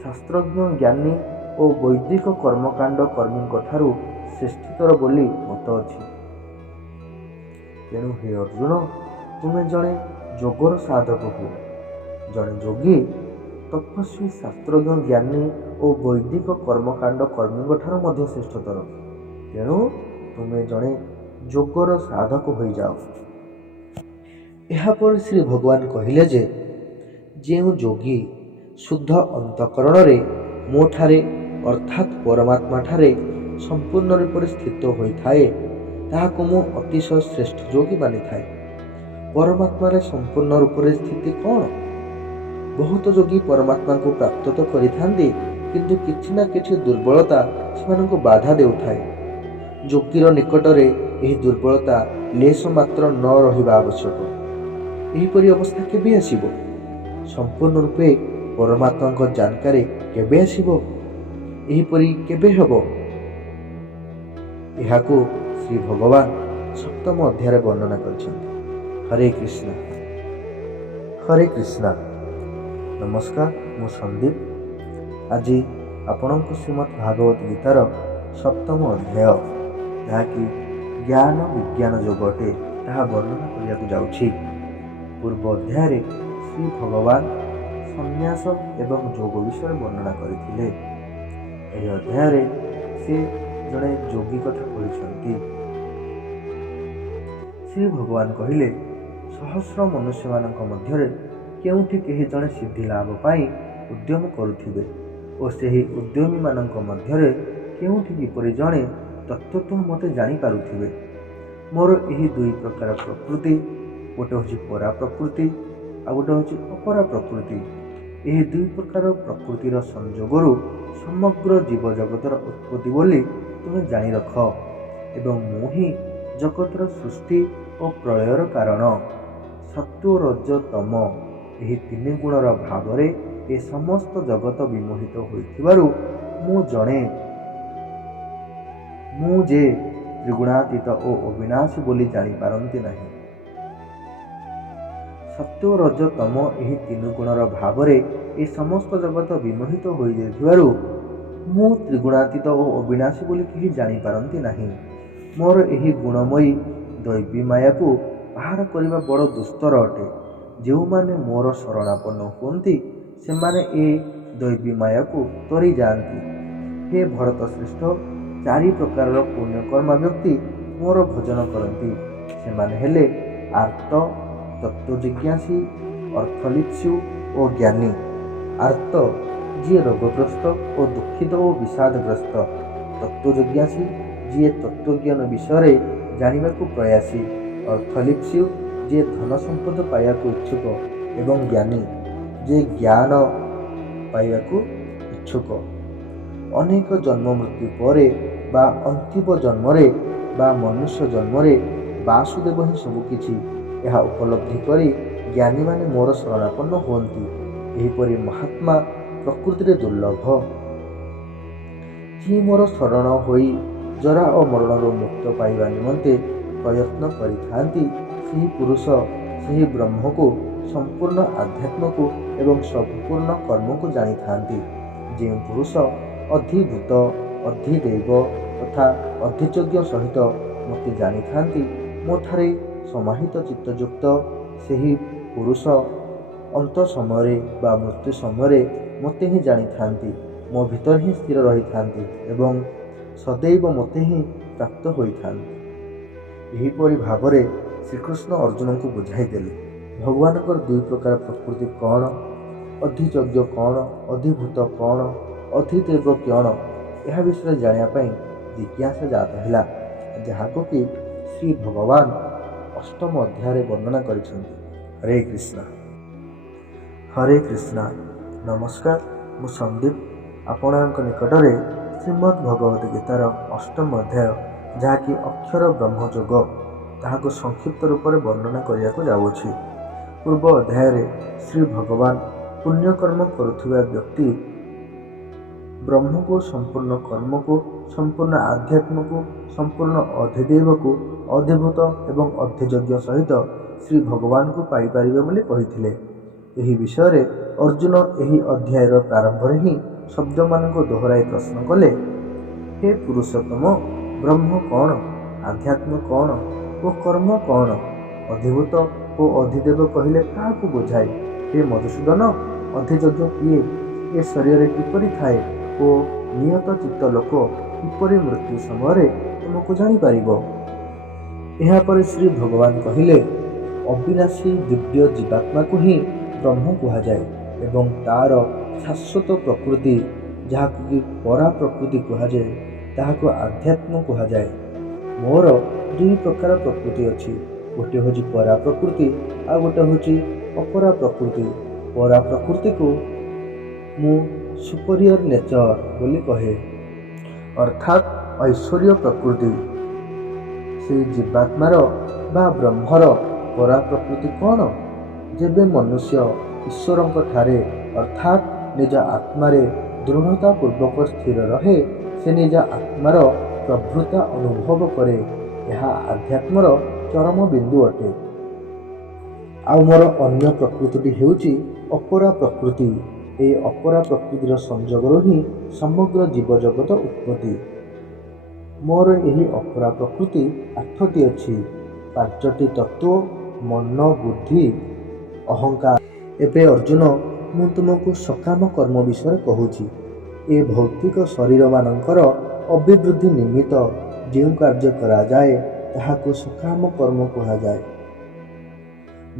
ଶାସ୍ତ୍ରଜ୍ଞ, ଜ୍ଞାନୀ ଓ ବୈଦିକ କର୍ମକାଣ୍ଡ କର୍ମୀଙ୍କ ଠାରୁ ଶ୍ରେଷ୍ଠତର ବୋଲି ମତ ଅଛି। ତେଣୁ ହେ ଅର୍ଜୁନ, ତୁମେ ଜଣେ ଯୋଗର ସାଧକ ହୁଅ। ଜଣେ ଯୋଗୀ ତପସ୍ୱୀ ଶାସ୍ତ୍ରଜ୍ଞ ଜ୍ଞାନୀ ଓ ବୈଦିକ କର୍ମକାଣ୍ଡ କର୍ମୀଙ୍କ ଠାରୁ ମଧ୍ୟ ଶ୍ରେଷ୍ଠତର। ତେଣୁ ତୁମେ ଜଣେ ଯୋଗର ସାଧକ ହୋଇଯାଅ। ଏହାପରେ ଶ୍ରୀ ଭଗବାନ କହିଲେ ଯେ ଯେଉଁ ଯୋଗୀ ଶୁଦ୍ଧ ଅନ୍ତଃକରଣରେ ମୋ ଠାରେ ଅର୍ଥାତ୍ ପରମାତ୍ମା ଠାରେ ସମ୍ପୂର୍ଣ୍ଣ ରୂପରେ ସ୍ଥିତ ହୋଇଥାଏ ତାହାକୁ ମୁଁ ଅତିଶୟ ଶ୍ରେଷ୍ଠ ଯୋଗୀ ମାନିଥାଏ। ପରମାତ୍ମାରେ ସମ୍ପୂର୍ଣ୍ଣ ରୂପରେ ସ୍ଥିତି କ'ଣ? ବହୁତ ଯୋଗୀ ପରମାତ୍ମାଙ୍କୁ ପ୍ରାପ୍ତ ତ କରିଥାନ୍ତି, କିନ୍ତୁ କିଛି ନା କିଛି ଦୁର୍ବଳତା ସେମାନଙ୍କୁ ବାଧା ଦେଉଥାଏ। ଯୋଗୀର ନିକଟରେ ଏହି ଦୁର୍ବଳତା ଲେଶ ମାତ୍ର ନ ରହିବା ଆବଶ୍ୟକ। ଏହିପରି ଅବସ୍ଥା କେବେ ଆସିବ? ସମ୍ପୂର୍ଣ୍ଣ ରୂପେ ପରମାତ୍ମାଙ୍କ ଜାନକାରୀ କେବେ ଆସିବ? ଏହିପରି କେବେ ହେବ? ଏହାକୁ ଶ୍ରୀ ଭଗବାନ ସପ୍ତମ ଅଧ୍ୟାୟରେ ବର୍ଣ୍ଣନା କରିଛନ୍ତି। ହରେ କୃଷ୍ଣ ହରେ କୃଷ୍ଣ। ନମସ୍କାର, ମୁଁ ସନ୍ଦୀପ। ଆଜି ଆପଣଙ୍କୁ ଶ୍ରୀମଦ୍ ଭାଗବତ ଗୀତାର ସପ୍ତମ ଅଧ୍ୟାୟ, ଯାହାକି ଜ୍ଞାନ ବିଜ୍ଞାନ ଯୋଗ ଅଟେ, ତାହା ବର୍ଣ୍ଣନା କରିବାକୁ ଯାଉଛି। ପୂର୍ବ ଅଧ୍ୟାୟରେ ଶ୍ରୀ ଭଗବାନ ସନ୍ନ୍ୟାସ ଏବଂ ଯୋଗ ବିଷୟରେ ବର୍ଣ୍ଣନା କରିଥିଲେ। ଏହି ଅଧ୍ୟାୟରେ ସେ ଜଣେ ଯୋଗୀ କଥା କହିଛନ୍ତି। ଶ୍ରୀ ଭଗବାନ କହିଲେ, ସହସ୍ର ମନୁଷ୍ୟମାନଙ୍କ ମଧ୍ୟରେ କେଉଁଠି କେହି ଜଣେ ସିଦ୍ଧି ଲାଭ ପାଇଁ ଉଦ୍ୟମ କରୁଥିବେ ଓ ସେହି ଉଦ୍ୟମୀମାନଙ୍କ ମଧ୍ୟରେ କେଉଁଠି କିପରି ଜଣେ ତତ୍ତ୍ୱତଃ ମୋତେ ଜାଣିପାରୁଥିବେ। ମୋର ଏହି ଦୁଇ ପ୍ରକାର ପ୍ରକୃତି, ଗୋଟେ ହେଉଛି ପରା ପ୍ରକୃତି ଆଉ ଗୋଟେ ହେଉଛି ଅପରା ପ୍ରକୃତି। ଏହି ଦୁଇ ପ୍ରକାର ପ୍ରକୃତିର ସଂଯୋଗରୁ ସମଗ୍ର ଜୀବଜଗତର ଉତ୍ପତ୍ତି ବୋଲି ତୁମେ ଜାଣି ରଖ ଏବଂ ମୁଁ ହିଁ ଜଗତର ସୃଷ୍ଟି ଓ ପ୍ରଳୟର କାରଣ। ସତ୍ତ୍ୱ ରଜ ତମ ଏହି ତିନି ଗୁଣର ଭାବରେ ଏ ସମସ୍ତ ଜଗତ ବିମୋହିତ ହୋଇଥିବାରୁ ମୁଁ ଯେ ତ୍ରିଗୁଣାତୀତ ଓ ଅବିନାଶୀ ବୋଲି ଜାଣିପାରନ୍ତି ନାହିଁ। ସତ୍ତ୍ୱ ରଜ ତମ ଏହି ତିନି ଗୁଣର ଭାବରେ ଏ ସମସ୍ତ ଜଗତ ବିମୋହିତ ହୋଇଯାଇଥିବାରୁ ମୁଁ ତ୍ରିଗୁଣାତୀତ ଓ ଅବିନାଶୀ ବୋଲି କେହି ଜାଣିପାରନ୍ତି ନାହିଁ। ମୋର ଏହି ଗୁଣମୟୀ ଦୈବୀ ମାୟାକୁ ବାହାର କରିବା ବଡ଼ ଦୁସ୍ତର ଅଟେ। ଯେଉଁମାନେ ମୋର ଶରଣାପନ୍ନ ହୁଅନ୍ତି ସେମାନେ ଏ ଦୈବୀ ମାୟାକୁ ତରି ଯାଆନ୍ତି। ହେ ଭରତ ଶ୍ରେଷ୍ଠ, ଚାରି ପ୍ରକାରର ପୁଣ୍ୟକର୍ମା ବ୍ୟକ୍ତି ମୋର ଭଜନ କରନ୍ତି। ସେମାନେ ହେଲେ ଆର୍ତ, ତତ୍ତ୍ୱଜିଜ୍ଞାସୀ, ଅର୍ଥଲିପ୍ସୁ ଓ ଜ୍ଞାନୀ। ଆର୍ତ ଯିଏ ରୋଗଗ୍ରସ୍ତ ଓ ଦୁଃଖିତ ଓ ବିଷାଦଗ୍ରସ୍ତ, ତତ୍ତ୍ୱଜିଜ୍ଞାସୀ ଯିଏ ତତ୍ତ୍ୱଜ୍ଞାନ ବିଷୟରେ ଜାଣିବାକୁ ପ୍ରୟାସୀ, ଅର୍ଥଲିପ୍ସୁ ଯିଏ ଧନ ସମ୍ପଦ ପାଇବାକୁ ଇଚ୍ଛୁକ ଏବଂ ଜ୍ଞାନୀ ଯିଏ ଜ୍ଞାନ ପାଇବାକୁ ଇଚ୍ଛୁକ। ଅନେକ ଜନ୍ମ ମୃତ୍ୟୁ ପରେ ବା ଅନ୍ତିମ ଜନ୍ମରେ ବା ମନୁଷ୍ୟ ଜନ୍ମରେ ବାସୁଦେବ ହିଁ ସବୁକିଛି, ଏହା ଉପଲବ୍ଧି କରି ଜ୍ଞାନୀମାନେ ମୋର ଶରଣାପନ୍ନ ହୁଅନ୍ତି। ଏହିପରି ମହାତ୍ମା ପ୍ରକୃତିରେ ଦୁର୍ଲଭ। ଯିଏ ମୋର ଶରଣ ହୋଇ ଜରା ଓ ମରଣରୁ ମୁକ୍ତ ପାଇବା ନିମନ୍ତେ ପ୍ରୟତ୍ନ କରିଥାନ୍ତି, ସେହି ପୁରୁଷ ସେହି ବ୍ରହ୍ମକୁ, ସମ୍ପୂର୍ଣ୍ଣ ଆଧ୍ୟାତ୍ମକୁ ଏବଂ ସମ୍ପୂର୍ଣ୍ଣ କର୍ମକୁ ଜାଣିଥାନ୍ତି। ଯେଉଁ ପୁରୁଷ ଅଧିଭୂତ, ଅଧିଦୈବ ତଥା ଅଧିଯଜ୍ଞ ସହିତ ମୋତେ ଜାଣିଥାନ୍ତି, ମୋ ଠାରେ ସମାହିତ ଚିତ୍ତଯୁକ୍ତ, ସେହି ପୁରୁଷ ଅନ୍ତ ସମୟରେ ବା ମୃତ୍ୟୁ ସମୟରେ ମୋତେ ହିଁ ଜାଣିଥାନ୍ତି, ମୋ ଭିତରେ ହିଁ ସ୍ଥିର ରହିଥାନ୍ତି ଏବଂ ସଦୈବ ମୋତେ ହିଁ ପ୍ରାପ୍ତ ହୋଇଥାନ୍ତି। ଏହିପରି ଭାବରେ ଶ୍ରୀକୃଷ୍ଣ ଅର୍ଜୁନଙ୍କୁ ବୁଝାଇ ଦେଲେ ଭଗବାନଙ୍କର ଦୁଇ ପ୍ରକାର ପ୍ରକୃତି କ'ଣ, ଅଧିଯଜ୍ଞ କ'ଣ, ଅଧିଭୂତ କ'ଣ, ଅଧିଦୈବ କ'ଣ, ଏହା ବିଷୟରେ ଜାଣିବା ପାଇଁ ଜିଜ୍ଞାସା ଜାତ ହେଲା, ଯାହାକୁ କି ଶ୍ରୀ ଭଗବାନ ଅଷ୍ଟମ ଅଧ୍ୟାୟରେ ବର୍ଣ୍ଣନା କରିଛନ୍ତି। ହରେ କୃଷ୍ଣ ହରେ କୃଷ୍ଣ। ନମସ୍କାର, ମୁଁ ସନ୍ଦୀପ ଆପଣଙ୍କ ନିକଟରେ ଶ୍ରୀମଦ୍ ଭଗବତ ଗୀତାର ଅଷ୍ଟମ ଅଧ୍ୟାୟ, ଯାହାକି ଅକ୍ଷର ବ୍ରହ୍ମଯୋଗ, ତାହାକୁ ସଂକ୍ଷିପ୍ତ ରୂପରେ ବର୍ଣ୍ଣନା କରିବାକୁ ଯାଉଅଛି। ପୂର୍ବ ଅଧ୍ୟାୟରେ ଶ୍ରୀ ଭଗବାନ ପୁଣ୍ୟକର୍ମ କରୁଥିବା ବ୍ୟକ୍ତି ବ୍ରହ୍ମକୁ, ସମ୍ପୂର୍ଣ୍ଣ କର୍ମକୁ, ସମ୍ପୂର୍ଣ୍ଣ ଆଧ୍ୟାତ୍ମକୁ, ସମ୍ପୂର୍ଣ୍ଣ ଅଧିଦୈବକୁ, ଅଧିଭୂତ ଏବଂ ଅଧିଯଜ୍ଞ ସହିତ ଶ୍ରୀ ଭଗବାନଙ୍କୁ ପାଇପାରିବେ ବୋଲି କହିଥିଲେ। ଏହି ବିଷୟରେ ଅର୍ଜୁନ ଏହି ଅଧ୍ୟାୟର ପ୍ରାରମ୍ଭରେ ହିଁ ଶବ୍ଦମାନଙ୍କୁ ଦୋହରାଇ ପ୍ରଶ୍ନ କଲେ, ହେ ପୁରୁଷୋତ୍ତମ, ବ୍ରହ୍ମ କ'ଣ, ଆଧ୍ୟାତ୍ମ କ'ଣ ଓ କର୍ମ କ'ଣ? ଅଧିଭୂତ ଓ ଅଧିଦେବ କହିଲେ କାହାକୁ ବୁଝାଏ? ହେ ମଧୁସୂଦନ, ଅଧିଯୋଗ୍ୟ କିଏ, ଏ ଶରୀରରେ କିପରି ଥାଏ ଓ ନିୟତ ଚିତ୍ତ ଲୋକ କିପରି ମୃତ୍ୟୁ ସମୟରେ ତୁମକୁ ଜାଣିପାରିବ। ଏହାପରେ ଶ୍ରୀ ଭଗବାନ କହିଲେ, ଅବିନାଶୀ ଦିବ୍ୟ ଜୀବାତ୍ମାକୁ ହିଁ ବ୍ରହ୍ମ କୁହାଯାଏ ଏବଂ ତାର ଶାଶ୍ୱତ ପ୍ରକୃତି, ଯାହାକୁ କି ପରା ପ୍ରକୃତି କୁହାଯାଏ, ତାହାକୁ ଆଧ୍ୟାତ୍ମ କୁହାଯାଏ। ମୋର ଦୁଇ ପ୍ରକାର ପ୍ରକୃତି ଅଛି, ଗୋଟିଏ ହେଉଛି ପରା ପ୍ରକୃତି ଆଉ ଗୋଟେ ହେଉଛି ଅପରା ପ୍ରକୃତି। ପରା ପ୍ରକୃତିକୁ ମୁଁ ସୁପରିୟର ନେଚର ବୋଲି କହେ, ଅର୍ଥାତ୍ ଐଶ୍ୱର୍ଯ୍ୟ ପ୍ରକୃତି। ସେହି ଜୀବାତ୍ମାର ବା ବ୍ରହ୍ମର ପରା ପ୍ରକୃତି କ'ଣ? ଯେବେ ମନୁଷ୍ୟ ଈଶ୍ୱରଙ୍କ ଠାରେ ଅର୍ଥାତ୍ ନିଜ ଆତ୍ମାରେ ଦୃଢ଼ତା ପୂର୍ବକ ସ୍ଥିର ରହେ, ସେ ନିଜ ଆତ୍ମାର ପ୍ରଭୃତା ଅନୁଭବ କରେ। ଏହା ଆଧ୍ୟାତ୍ମର ଚରମ ବିନ୍ଦୁ ଅଟେ। ଆଉ ମୋର ଅନ୍ୟ ପ୍ରକୃତିଟି ହେଉଛି ଅପରା ପ୍ରକୃତି। ଏହି ଅପରା ପ୍ରକୃତିର ସଂଯୋଗରୁ ହିଁ ସମଗ୍ର ଜୀବଜଗତ ଉତ୍ପତ୍ତି। ମୋର ଏହି ଅପରା ପ୍ରକୃତି 8ଟି ଅଛି, 5ଟି ତତ୍ତ୍ୱ, ମନ, ବୁଦ୍ଧି, ଅହଙ୍କାର। ଏବେ ଅର୍ଜୁନ, ମୁଁ ତୁମକୁ ସକାମ କର୍ମ ବିଷୟରେ କହୁଛି। ଏ ଭୌତିକ ଶରୀରମାନଙ୍କର ଅଭିବୃଦ୍ଧି ନିମିତ୍ତ ଯେଉଁ କାର୍ଯ୍ୟ କରାଯାଏ ତାହାକୁ ସକାମ କର୍ମ କୁହାଯାଏ।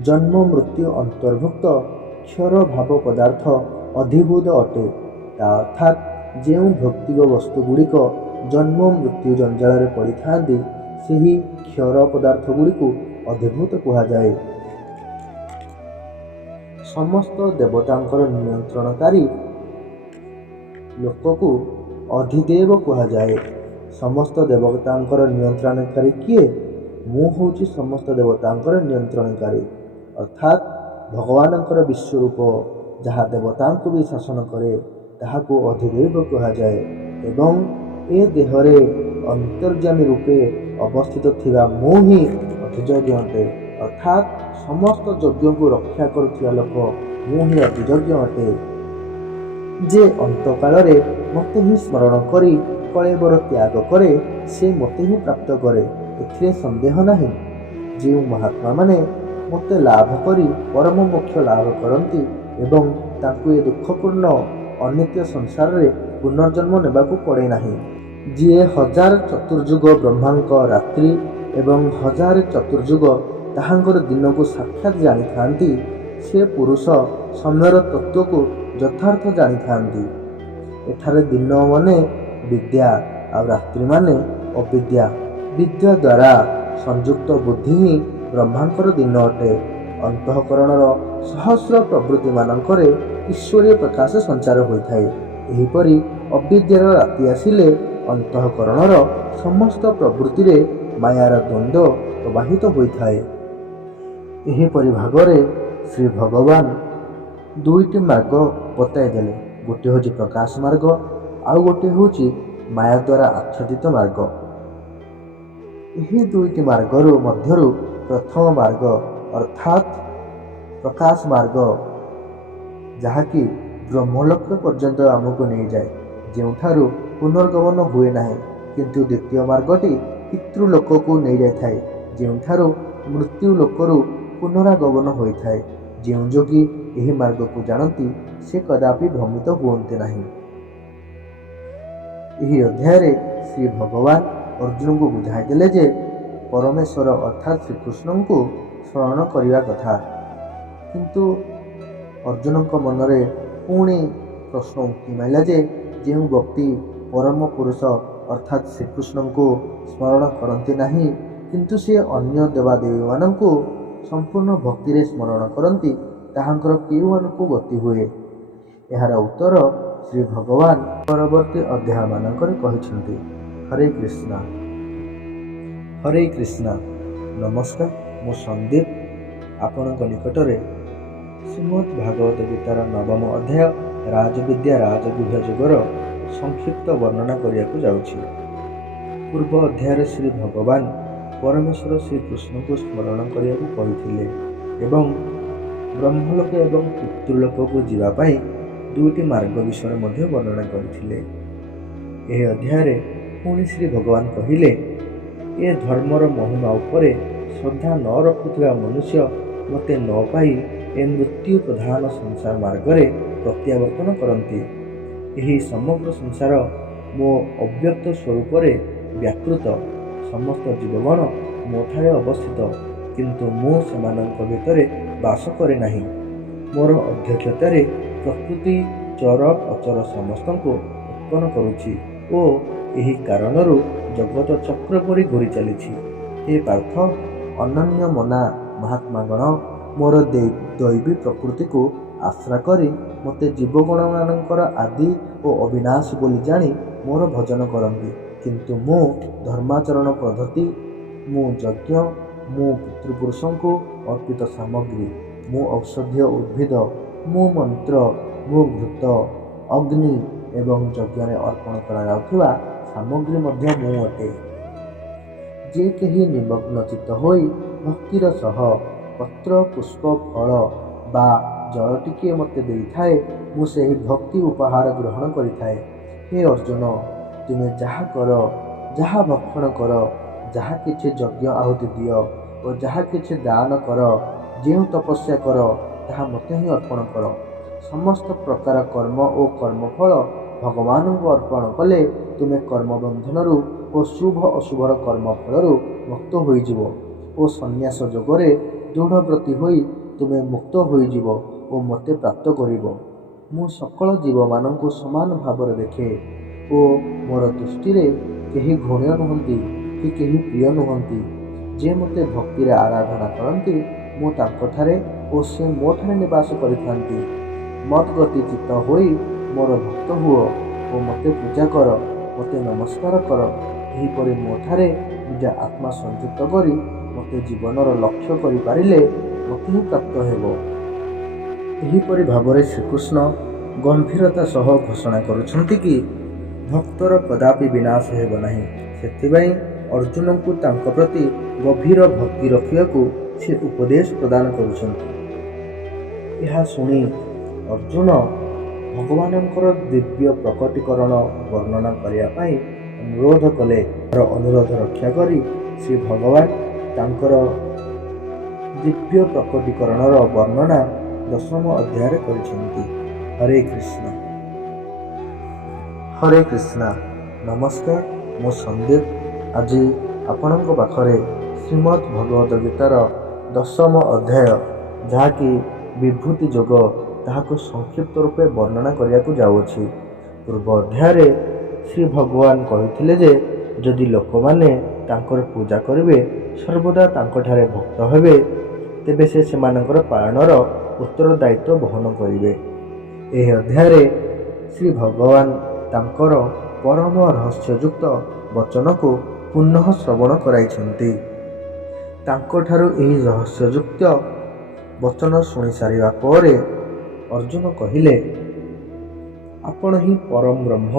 ଜନ୍ମ ମୃତ୍ୟୁ ଅନ୍ତର୍ଭୁକ୍ତ କ୍ଷର ଭାବ ପଦାର୍ଥ ଅଧିଭୂତ ଅଟେ। ତା ଅର୍ଥାତ୍ ଯେଉଁ ଭୌତିକ ବସ୍ତୁଗୁଡ଼ିକ ଜନ୍ମ ମୃତ୍ୟୁ ଜଞ୍ଜାଳରେ ପଡ଼ିଥାନ୍ତି, ସେହି କ୍ଷର ପଦାର୍ଥ ଗୁଡ଼ିକୁ ଅଧିଭୂତ କୁହାଯାଏ। ସମସ୍ତ ଦେବତାଙ୍କର ନିୟନ୍ତ୍ରଣକାରୀ ଲୋକକୁ ଅଧିଦେବ କୁହାଯାଏ। ସମସ୍ତ ଦେବତାଙ୍କର ନିୟନ୍ତ୍ରଣକାରୀ କିଏ? ମୁଁ ହେଉଛି ସମସ୍ତ ଦେବତାଙ୍କର ନିୟନ୍ତ୍ରଣକାରୀ, ଅର୍ଥାତ୍ ଭଗବାନଙ୍କର ବିଶ୍ୱରୂପ, ଯାହା ଦେବତାଙ୍କୁ ବି ଶାସନ କରେ, ତାହାକୁ ଅଧିଦେବ କୁହାଯାଏ। ଏବଂ ଏ ଦେହରେ ଅନ୍ତର୍ଯାମୀ ରୂପେ ଅବସ୍ଥିତ ଥିବା ମୁଁ ହିଁ ଅଧିଯୋଗ୍ୟ ଅଟେ, ଅର୍ଥାତ୍ ସମସ୍ତ ଯଜ୍ଞକୁ ରକ୍ଷା କରୁଥିବା ଲୋକ ମୁଁ ହିଁ ଅଧିଯୋଗ୍ୟ ଅଟେ। ଯେ ଅନ୍ତକାଳରେ ମୋତେ ହିଁ ସ୍ମରଣ କରି କଳେବର ତ୍ୟାଗ କରେ, ସେ ମୋତେ ହିଁ ପ୍ରାପ୍ତ କରେ, ଏଥିରେ ସନ୍ଦେହ ନାହିଁ। ଯେଉଁ ମହାତ୍ମାମାନେ ମୋତେ ଲାଭ କରି ପରମ ମୋକ୍ଷ ଲାଭ କରନ୍ତି ଏବଂ ତାଙ୍କୁ ଏ ଦୁଃଖପୂର୍ଣ୍ଣ ଅନିତ୍ୟ ସଂସାରରେ ପୁନର୍ଜନ୍ମ ନେବାକୁ ପଡ଼େ ନାହିଁ। ଯିଏ 1000 ଚତୁର୍ଯୁଗ ବ୍ରହ୍ମାଙ୍କ ରାତ୍ରି ଏବଂ 1000 ଚତୁର୍ଯୁଗ ତାହାଙ୍କର ଦିନକୁ ସାକ୍ଷାତ ଜାଣିଥାନ୍ତି, ସେ ପୁରୁଷ ସମୟର ତତ୍ତ୍ୱକୁ ଯଥାର୍ଥ ଜାଣିଥାନ୍ତି। ଏଠାରେ ଦିନ ମାନେ ବିଦ୍ୟା ଆଉ ରାତ୍ରି ମାନେ ଅବିଦ୍ୟା। ବିଦ୍ୟା ଦ୍ୱାରା ସଂଯୁକ୍ତ ବୁଦ୍ଧି ହିଁ ବ୍ରହ୍ମାଙ୍କର ଦିନ ଅଟେ। ଅନ୍ତଃକରଣର ସହସ୍ର ପ୍ରବୃତ୍ତିମାନଙ୍କରେ ଈଶ୍ୱରୀୟ ପ୍ରକାଶ ସଞ୍ଚାର ହୋଇଥାଏ। ଏହିପରି ଅବିଦ୍ୟାର ରାତି ଆସିଲେ ଅନ୍ତଃକରଣର ସମସ୍ତ ପ୍ରବୃତ୍ତିରେ ମାୟାର ଦ୍ୱନ୍ଦ୍ୱ ପ୍ରବାହିତ ହୋଇଥାଏ। ଏହିପରି ଭାବରେ ଶ୍ରୀ ଭଗବାନ 2ଟି ମାର୍ଗ ବତାଇ ଦେଲେ, ଗୋଟିଏ ହେଉଛି ପ୍ରକାଶ ମାର୍ଗ ଆଉ ଗୋଟିଏ ହେଉଛି ମାୟା ଦ୍ୱାରା ଆଚ୍ଛାଦିତ ମାର୍ଗ। ଏହି 2ଟି ମାର୍ଗରୁ ମଧ୍ୟରୁ ପ୍ରଥମ ମାର୍ଗ ଅର୍ଥାତ୍ ପ୍ରକାଶ ମାର୍ଗ, ଯାହାକି ବ୍ରହ୍ମଲୋକ ପର୍ଯ୍ୟନ୍ତ ଆମକୁ ନେଇଯାଏ, ଯେଉଁଠାରୁ ପୁନର୍ଗମନ ହୁଏ ନାହିଁ। କିନ୍ତୁ ଦ୍ୱିତୀୟ ମାର୍ଗଟି ପିତୃଲୋକକୁ ନେଇଯାଇଥାଏ, ଯେଉଁଠାରୁ ମୃତ୍ୟୁ ଲୋକରୁ ପୁନରାଗମନ ହୋଇଥାଏ। ଯେଉଁ ଯୋଗୀ ଏହି ମାର୍ଗକୁ ଜାଣନ୍ତି, ସେ କଦାପି ଭ୍ରମିତ ହୁଅନ୍ତି ନାହିଁ। ଏହି ଅଧ୍ୟାୟରେ ଶ୍ରୀ ଭଗବାନ ଅର୍ଜୁନଙ୍କୁ ବୁଝାଇଦେଲେ ଯେ ପରମେଶ୍ୱର ଅର୍ଥାତ୍ ଶ୍ରୀକୃଷ୍ଣଙ୍କୁ ସ୍ମରଣ କରିବା କଥା। କିନ୍ତୁ ଅର୍ଜୁନଙ୍କ ମନରେ ପୁଣି ପ୍ରଶ୍ନ ଉଙ୍କି ମାଇଲା ଯେ ଯେଉଁ ବ୍ୟକ୍ତି ପରମ ପୁରୁଷ ଅର୍ଥାତ୍ ଶ୍ରୀକୃଷ୍ଣଙ୍କୁ ସ୍ମରଣ କରନ୍ତି ନାହିଁ, କିନ୍ତୁ ସେ ଅନ୍ୟ ଦେବାଦେବୀମାନଙ୍କୁ ସମ୍ପୂର୍ଣ୍ଣ ଭକ୍ତିରେ ସ୍ମରଣ କରନ୍ତି, ତାହାଙ୍କର କେଉଁମାନଙ୍କୁ ଗତି ହୁଏ? ଏହାର ଉତ୍ତର ଶ୍ରୀ ଭଗବାନ ପରବର୍ତ୍ତୀ ଅଧ୍ୟାୟମାନଙ୍କରେ କହିଛନ୍ତି। ହରେ କୃଷ୍ଣ। ହରେ କୃଷ୍ଣ। ନମସ୍କାର, ମୁଁ ସନ୍ଦୀପ ଆପଣଙ୍କ ନିକଟରେ ଶ୍ରୀମଦ୍ ଭାଗବତ ଗୀତାର 9ମ ଅଧ୍ୟାୟ ରାଜବିଦ୍ୟା ରାଜଗୁହ୍ୟ ଯୋଗର ସଂକ୍ଷିପ୍ତ ବର୍ଣ୍ଣନା କରିବାକୁ ଯାଉଛି। ପୂର୍ବ ଅଧ୍ୟାୟରେ ଶ୍ରୀ ଭଗବାନ ପରମେଶ୍ୱର ଶ୍ରୀକୃଷ୍ଣଙ୍କୁ ସ୍ମରଣ କରିବାକୁ କହିଥିଲେ ଏବଂ ବ୍ରହ୍ମଲୋକ ଏବଂ ପିତୃଲୋକକୁ ଯିବା ପାଇଁ 2ଟି ମାର୍ଗ ବିଷୟରେ ମଧ୍ୟ ବର୍ଣ୍ଣନା କରିଥିଲେ। ଏହି ଅଧ୍ୟାୟରେ ପୁଣି ଶ୍ରୀ ଭଗବାନ କହିଲେ, ଏ ଧର୍ମର ମହିମା ଉପରେ ଶ୍ରଦ୍ଧା ନ ରଖୁଥିବା ମନୁଷ୍ୟ ମୋତେ ନ ପାଇ ଏ ମୃତ୍ୟୁ ପ୍ରଧାନ ସଂସାର ମାର୍ଗରେ ପ୍ରତ୍ୟାବର୍ତ୍ତନ କରନ୍ତି। ଏହି ସମଗ୍ର ସଂସାର ମୋ ଅବ୍ୟକ୍ତ ସ୍ୱରୂପରେ ବ୍ୟାପୃତ। ସମସ୍ତ ଜୀବଗଣ ମୋଠାରେ ଅବସ୍ଥିତ, କିନ୍ତୁ ମୁଁ ସେମାନଙ୍କ ଭିତରେ ବାସ କରେ ନାହିଁ। ମୋର ଅଧ୍ୟକ୍ଷତାରେ ପ୍ରକୃତି ଚର ଅଚର ସମସ୍ତଙ୍କୁ ଉତ୍ପନ୍ନ କରୁଛି ଓ ଏହି କାରଣରୁ ଜଗତ ଚକ୍ର ପରି ଘୂରି ଚାଲିଛି। ହେ ପାର୍ଥ, ଅନନ୍ୟ ମନା ମହାତ୍ମାଗଣ ମୋର ଦୈବୀ ପ୍ରକୃତିକୁ ଆଶ୍ରା କରି ମୋତେ ଜୀବଗଣମାନଙ୍କର ଆଦି ଓ ଅବିନାଶୀ ବୋଲି ଜାଣି ମୋର ଭଜନ କରନ୍ତି। କିନ୍ତୁ ମୁଁ ଧର୍ମାଚରଣ ପଦ୍ଧତି, ମୁଁ ଯଜ୍ଞ, ମୁଁ ପିତୃପୁରୁଷଙ୍କୁ ଅର୍ପିତ ସାମଗ୍ରୀ, ମୁଁ ଔଷଧୀୟ ଉଦ୍ଭିଦ, ମୁଁ ମନ୍ତ୍ର, ମୁଁ ଘୃତ, ଅଗ୍ନି ଏବଂ ଯଜ୍ଞରେ ଅର୍ପଣ କରାଯାଉଥିବା ସାମଗ୍ରୀ ମଧ୍ୟ ମୁଁ ଅଟେ। ଯେ କେହି ନିମଗ୍ନ ଚିତ୍ତ ହୋଇ ଭକ୍ତିର ସହ ପତ୍ର, ପୁଷ୍ପ, ଫଳ ବା ଜଳ ଟିକିଏ ମୋତେ ଦେଇଥାଏ, ମୁଁ ସେହି ଭକ୍ତି ଉପହାର ଗ୍ରହଣ କରିଥାଏ। ହେ ଅର୍ଜୁନ, ତୁମେ ଯାହା କର, ଯାହା ଭକ୍ଷଣ କର, ଯାହା କିଛି ଯଜ୍ଞ ଆହୁତି ଦିଅ ଓ ଯାହା କିଛି ଦାନ କର, ଯେଉଁ ତପସ୍ୟା କର, ତାହା ମୋତେ ହିଁ ଅର୍ପଣ କର। ସମସ୍ତ ପ୍ରକାର କର୍ମ ଓ କର୍ମଫଳ ଭଗବାନଙ୍କୁ ଅର୍ପଣ କଲେ ତୁମେ କର୍ମବନ୍ଧନରୁ ଓ ଶୁଭ ଅଶୁଭର କର୍ମଫଳରୁ ମୁକ୍ତ ହୋଇଯିବ ଓ ସନ୍ନ୍ୟାସ ଯୋଗରେ ଦୃଢ଼ବ୍ରତୀ ହୋଇ ତୁମେ ମୁକ୍ତ ହୋଇଯିବ ଓ ମୋତେ ପ୍ରାପ୍ତ କରିବ। ମୁଁ ସକଳ ଜୀବମାନଙ୍କୁ ସମାନ ଭାବରେ ଦେଖେ ଓ ମୋର ଦୃଷ୍ଟିରେ କେହି ଘୃଣ୍ୟ ନୁହନ୍ତି କି କେହି ପ୍ରିୟ ନୁହନ୍ତି। ଯେ ମୋତେ ଭକ୍ତିରେ ଆରାଧନା କରନ୍ତି, ମୁଁ ତାଙ୍କଠାରେ ଓ ସେ ମୋଠାରେ ନିବାସ କରିଥାନ୍ତି। ମଦ୍ଗତି ଚିତ୍ତ ହୋଇ ମୋର ଭକ୍ତ ହୁଅ ଓ ମୋତେ ପୂଜା କର, ମୋତେ ନମସ୍କାର କର। ଏହିପରି ମୋଠାରେ ନିଜ ଆତ୍ମା ସଂଯୁକ୍ତ କରି ମୋତେ ଜୀବନର ଲକ୍ଷ୍ୟ କରିପାରିଲେ ମୋତେ ହିଁ ପ୍ରାପ୍ତ ହେବ। ଏହିପରି ଭାବରେ ଶ୍ରୀକୃଷ୍ଣ ଗମ୍ଭୀରତା ସହ ଘୋଷଣା କରୁଛନ୍ତି କି ଭକ୍ତର କଦାପି ବିନାଶ ହେବ ନାହିଁ। ସେଥିପାଇଁ ଅର୍ଜୁନଙ୍କୁ ତାଙ୍କ ପ୍ରତି ଗଭୀର ଭକ୍ତି ରଖିବାକୁ ସେ ଉପଦେଶ ପ୍ରଦାନ କରୁଛନ୍ତି। ଏହା ଶୁଣି ଅର୍ଜୁନ ଭଗବାନଙ୍କର ଦିବ୍ୟ ପ୍ରକଟୀକରଣ ବର୍ଣ୍ଣନା କରିବା ପାଇଁ ଅନୁରୋଧ କଲେ। ତାର ଅନୁରୋଧ ରକ୍ଷା କରି ଶ୍ରୀ ଭଗବାନ ତାଙ୍କର ଦିବ୍ୟ ପ୍ରକଟୀକରଣର ବର୍ଣ୍ଣନା 10ମ ଅଧ୍ୟାୟରେ କରିଛନ୍ତି। ହରେ କୃଷ୍ଣ। ହରେ କୃଷ୍ଣ। ନମସ୍କାର, ମୁଁ ସନ୍ଦୀପ। ଆଜି ଆପଣଙ୍କ ପାଖରେ ଶ୍ରୀମଦ୍ ଭଗବଦ ଗୀତାର 10ମ ଅଧ୍ୟାୟ, ଯାହାକି ବିଭୂତି ଯୋଗ, ତାହାକୁ ସଂକ୍ଷିପ୍ତ ରୂପେ ବର୍ଣ୍ଣନା କରିବାକୁ ଯାଉଅଛି। ପୂର୍ବ ଅଧ୍ୟାୟରେ ଶ୍ରୀ ଭଗବାନ କହିଥିଲେ ଯେ ଯଦି ଲୋକମାନେ ତାଙ୍କର ପୂଜା କରିବେ, ସର୍ବଦା ତାଙ୍କଠାରେ ଭକ୍ତ ହେବେ, ତେବେ ସେ ସେମାନଙ୍କର ପାଳନର ଉତ୍ତରଦାୟିତ୍ୱ ବହନ କରିବେ। ଏହି ଅଧ୍ୟାୟରେ ଶ୍ରୀ ଭଗବାନ ତାଙ୍କର ପରମ ରହସ୍ୟଯୁକ୍ତ ବଚନକୁ ପୁନଃ ଶ୍ରବଣ କରାଇଛନ୍ତି। ତାଙ୍କଠାରୁ ଏହି ରହସ୍ୟଯୁକ୍ତ ବଚନ ଶୁଣି ସାରିବା ପରେ ଅର୍ଜୁନ କହିଲେ, ଆପଣ ହିଁ ପରମ ବ୍ରହ୍ମ,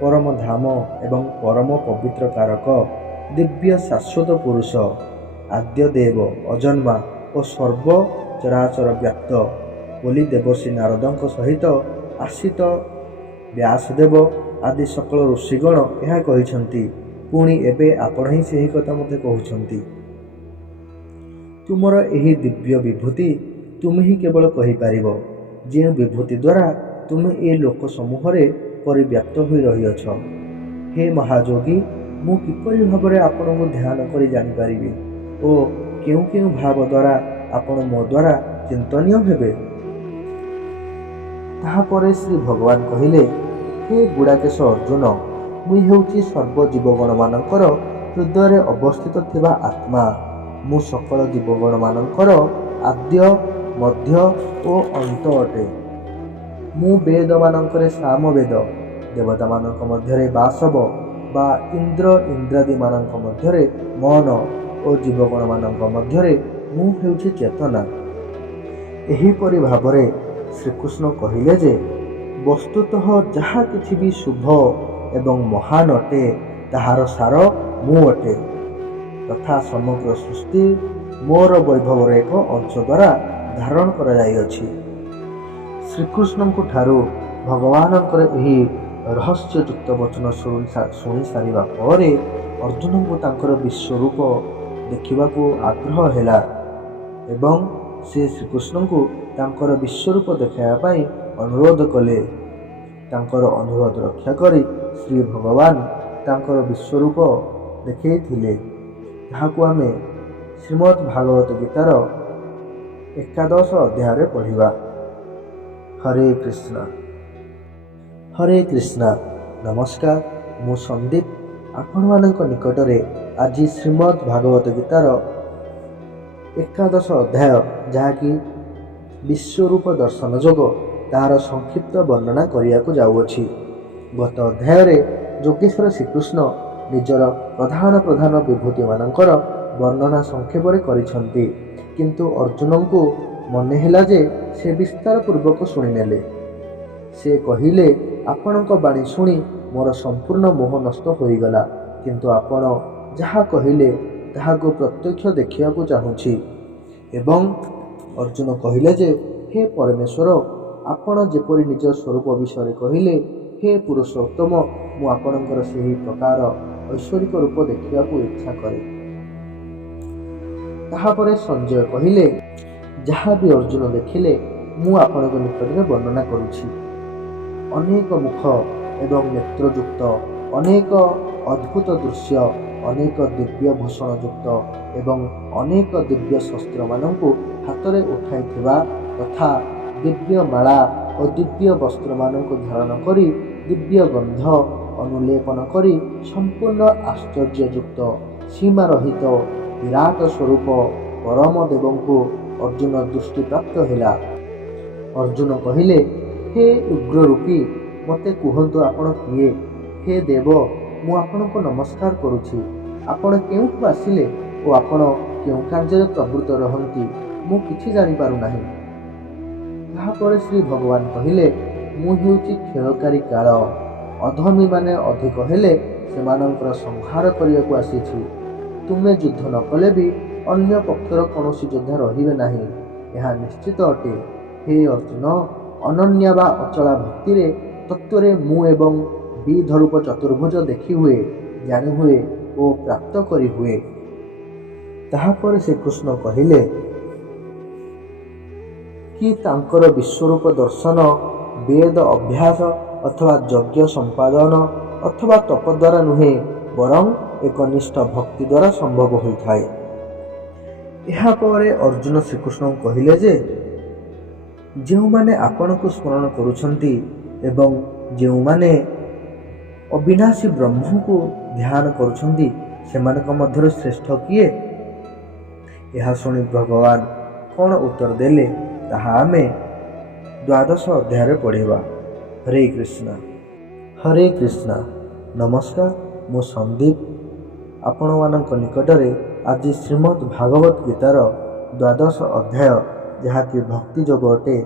ପରମ ଧାମ ଏବଂ ପରମ ପବିତ୍ର କାରକ, ଦିବ୍ୟ ଶାଶ୍ୱତ ପୁରୁଷ, ଆଦ୍ୟ ଦେବ, ଅଜନ୍ମା ଓ ସର୍ବ ଚରାଚର ବ୍ୟାପ୍ତ ବୋଲି ଦେବର୍ଷି ନାରଦଙ୍କ ସହିତ ଆଶିତ ବ୍ୟାସଦେବ ଆଦି ସକଳ ଋଷିଗଣ ଏହା କହିଛନ୍ତି। ପୁଣି ଏବେ ଆପଣ ହିଁ ସେହି କଥା ମୋତେ କହୁଛନ୍ତି। ତୁମର ଏହି ଦିବ୍ୟ ବିଭୂତି ତୁମେ ହିଁ କେବଳ କହିପାରିବ, ଯେଉଁ ବିଭୂତି ଦ୍ୱାରା ତୁମେ ଏ ଲୋକ ସମୂହରେ ପରିବ୍ୟାପ୍ତ ହୋଇ ରହିଅଛ। ହେ ମହାଯୋଗୀ, ମୁଁ କିପରି ଭାବରେ ଆପଣଙ୍କୁ ଧ୍ୟାନ କରି ଜାଣିପାରିବି ଓ କେଉଁ କେଉଁ ଭାବ ଦ୍ୱାରା ଆପଣ ମୋ ଦ୍ୱାରା ଚିନ୍ତନୀୟ ହେବେ? ତାହାପରେ ଶ୍ରୀ ଭଗବାନ କହିଲେ, ହେ ଗୁଡ଼ାକେଶ ଅର୍ଜୁନ, ମୁଁ ହେଉଛି ସର୍ବଜୀବଗଣମାନଙ୍କର ହୃଦୟରେ ଅବସ୍ଥିତ ଥିବା ଆତ୍ମା। ମୁଁ ସକଳ ଜୀବଗଣମାନଙ୍କର ଆଦ୍ୟ, ମଧ୍ୟ ଓ ଅନ୍ତ ଅଟେ। ମୁଁ ବେଦମାନଙ୍କରେ ସାମବେଦ, ଦେବତାମାନଙ୍କ ମଧ୍ୟରେ ବାସବ ବା ଇନ୍ଦ୍ର ଇନ୍ଦ୍ରାଦିମାନଙ୍କ ମଧ୍ୟରେ ମନ ଓ ଜୀବଗଣମାନଙ୍କ ମଧ୍ୟରେ ମୁଁ ହେଉଛି ଚେତନା। ଏହିପରି ଭାବରେ ଶ୍ରୀକୃଷ୍ଣ କହିଲେ ଯେ ବସ୍ତୁତଃ ଯାହା କିଛି ବି ଶୁଭ ଏବଂ ମହାନ ଅଟେ, ତାହାର ସାର ମୁଁ ଅଟେ, ତଥା ସମଗ୍ର ସୃଷ୍ଟି ମୋର ବୈଭବର ଏକ ଅଂଶ ଦ୍ୱାରା ଧାରଣ କରାଯାଇଅଛି। ଶ୍ରୀକୃଷ୍ଣଙ୍କ ଠାରୁ ଭଗବାନଙ୍କର ଏହି ରହସ୍ୟଯୁକ୍ତ ବଚନ ଶୁଣି ସାରିବା ପରେ ଅର୍ଜୁନଙ୍କୁ ତାଙ୍କର ବିଶ୍ୱରୂପ ଦେଖିବାକୁ ଆଗ୍ରହ ହେଲା ଏବଂ ସେ ଶ୍ରୀକୃଷ୍ଣଙ୍କୁ ତାଙ୍କର ବିଶ୍ୱରୂପ ଦେଖାଇବା ପାଇଁ ଅନୁରୋଧ କଲେ। ତାଙ୍କର ଅନୁରୋଧ ରକ୍ଷା କରି ଶ୍ରୀ ଭଗବାନ ତାଙ୍କର ବିଶ୍ୱରୂପ ଦେଖାଇଥିଲେ, ଯାହାକୁ ଆମେ ଶ୍ରୀମଦ୍ ଭାଗବତ ଗୀତାର 11 ଅଧ୍ୟାୟରେ ପଢ଼ିବା। ହରେ କୃଷ୍ଣ। ହରେ କୃଷ୍ଣ। ନମସ୍କାର, ମୁଁ ସନ୍ଦୀପ ଆପଣମାନଙ୍କ ନିକଟରେ ଆଜି ଶ୍ରୀମଦ୍ ଭାଗବତ ଗୀତାର 11 ଅଧ୍ୟାୟ, ଯାହାକି ବିଶ୍ୱରୂପ ଦର୍ଶନ ଯୋଗ, ତାହାର ସଂକ୍ଷିପ୍ତ ବର୍ଣ୍ଣନା କରିବାକୁ ଯାଉଅଛି। ଗତ ଅଧ୍ୟାୟରେ ଯୋଗେଶ୍ୱର ଶ୍ରୀକୃଷ୍ଣ ନିଜର ପ୍ରଧାନ ବିଭୂତିମାନଙ୍କର ବର୍ଣ୍ଣନା ସଂକ୍ଷେପରେ କରିଛନ୍ତି, କିନ୍ତୁ ଅର୍ଜୁନଙ୍କୁ ମନେ ହେଲା ଯେ ସେ ବିସ୍ତାର ପୂର୍ବକ ଶୁଣିନେଲେ। ସେ କହିଲେ, ଆପଣଙ୍କ ବାଣୀ ଶୁଣି ମୋର ସମ୍ପୂର୍ଣ୍ଣ ମୋହ ନଷ୍ଟ ହୋଇଗଲା, କିନ୍ତୁ ଆପଣ ଯାହା କହିଲେ ତାହାକୁ ପ୍ରତ୍ୟକ୍ଷ ଦେଖିବାକୁ ଚାହୁଁଛି। ଏବଂ ଅର୍ଜୁନ କହିଲେ ଯେ, ହେ ପରମେଶ୍ୱର, ଆପଣ ଯେପରି ନିଜ ସ୍ୱରୂପ ବିଷୟରେ କହିଲେ, ହେ ପୁରୁଷୋତ୍ତମ, ମୁଁ ଆପଣଙ୍କର ସେହି ପ୍ରକାର ଐଶ୍ୱରିକ ରୂପ ଦେଖିବାକୁ ଇଚ୍ଛା କରେ। ତାହାପରେ ସଞ୍ଜୟ କହିଲେ, ଯାହା ବି ଅର୍ଜୁନ ଦେଖିଲେ ମୁଁ ଆପଣଙ୍କ ନିକଟରେ ବର୍ଣ୍ଣନା କରୁଛି। ଅନେକ ମୁଖ ଏବଂ ନେତ୍ରଯୁକ୍ତ, ଅନେକ ଅଦ୍ଭୁତ ଦୃଶ୍ୟ, ଅନେକ ଦିବ୍ୟ ଭୂଷଣ ଯୁକ୍ତ ଏବଂ ଅନେକ ଦିବ୍ୟ ଶସ୍ତ୍ରମାନଙ୍କୁ ହାତରେ ଉଠାଇଥିବା ତଥା ଦିବ୍ୟ ମାଳା ଓ ଦିବ୍ୟ ବସ୍ତ୍ରମାନଙ୍କୁ ଧାରଣ କରି ଦିବ୍ୟ ଗନ୍ଧ ଅନୁଲେପନ କରି ସମ୍ପୂର୍ଣ୍ଣ ଆଶ୍ଚର୍ଯ୍ୟଯୁକ୍ତ ସୀମାରହିତ ବିରାଟ ସ୍ୱରୂପ ପରମ ଦେବଙ୍କୁ ଅର୍ଜୁନ ଦୃଷ୍ଟିପ୍ରାପ୍ତ ହେଲା। ଅର୍ଜୁନ କହିଲେ, ହେ ଉଗ୍ରରୂପୀ, ମୋତେ କୁହନ୍ତୁ ଆପଣ କିଏ? ହେ ଦେବ, ମୁଁ ଆପଣଙ୍କୁ ନମସ୍କାର କରୁଛି। ଆପଣ କେଉଁଠୁ ଆସିଲେ ଓ ଆପଣ କେଉଁ କାର୍ଯ୍ୟରେ ପ୍ରବୃତ୍ତ ରହନ୍ତି, ମୁଁ କିଛି ଜାଣିପାରୁନାହିଁ। ତାହାପରେ ଶ୍ରୀ ଭଗବାନ କହିଲେ, ମୁଁ ହେଉଛି କ୍ଷୟକାରୀ କାଳ। ଅଧର୍ମୀମାନେ ଅଧିକ ହେଲେ ସେମାନଙ୍କର ସଂହାର କରିବାକୁ ଆସିଛି। ତୁମେ ଯୁଦ୍ଧ ନ କଲେ ବି ଅନ୍ୟ ପକ୍ଷର କୌଣସି ଯୋଦ୍ଧା ରହିବେ ନାହିଁ, ଏହା ନିଶ୍ଚିତ ଅଟେ। ହେ ଅର୍ଜୁନ, ଅନନ୍ୟା ବା ଅଚଳା ଭକ୍ତିରେ ତତ୍ତ୍ୱରେ ମୁଁ ଏବଂ ବିଧରୂପ ଚତୁର୍ଭୁଜ ଦେଖି ହୁଏ, ଜାଣି ହୁଏ ଓ ପ୍ରାପ୍ତ କରି ହୁଏ। ତାହାପରେ ଶ୍ରୀକୃଷ୍ଣ କହିଲେ କି ତାଙ୍କର ବିଶ୍ୱରୂପ ଦର୍ଶନ ବେଦ ଅଭ୍ୟାସ ଅଥବା ଯଜ୍ଞ ସମ୍ପାଦନ ଅଥବା ତପ ଦ୍ୱାରା ନୁହେଁ, ବରଂ ଏକନିଷ୍ଠ ଭକ୍ତି ଦ୍ୱାରା ସମ୍ଭବ ହୋଇଥାଏ। ଏହାପରେ ଅର୍ଜୁନ ଶ୍ରୀକୃଷ୍ଣଙ୍କୁ କହିଲେ ଯେ, ଯେଉଁମାନେ ଆପଣଙ୍କୁ ସ୍ମରଣ କରୁଛନ୍ତି ଏବଂ ଯେଉଁମାନେ ଅବିନାଶୀ ବ୍ରହ୍ମଙ୍କୁ ଧ୍ୟାନ କରୁଛନ୍ତି, ସେମାନଙ୍କ ମଧ୍ୟରୁ ଶ୍ରେଷ୍ଠ କିଏ? ଏହା ଶୁଣି ଭଗବାନ କ'ଣ ଉତ୍ତର ଦେଲେ, ତାହା ଆମେ 12 ଅଧ୍ୟାୟରେ ପଢ଼ିବା। ହରେ କୃଷ୍ଣ। ହରେ କୃଷ୍ଣ। ନମସ୍କାର, ମୁଁ ସନ୍ଦୀପ ଆପଣମାନଙ୍କ ନିକଟରେ ଆଜି ଶ୍ରୀମଦ୍ ଭାଗବତ ଗୀତାର 12 ଅଧ୍ୟାୟ, ଯାହାକି ଭକ୍ତି ଯୋଗ ଅଟେ,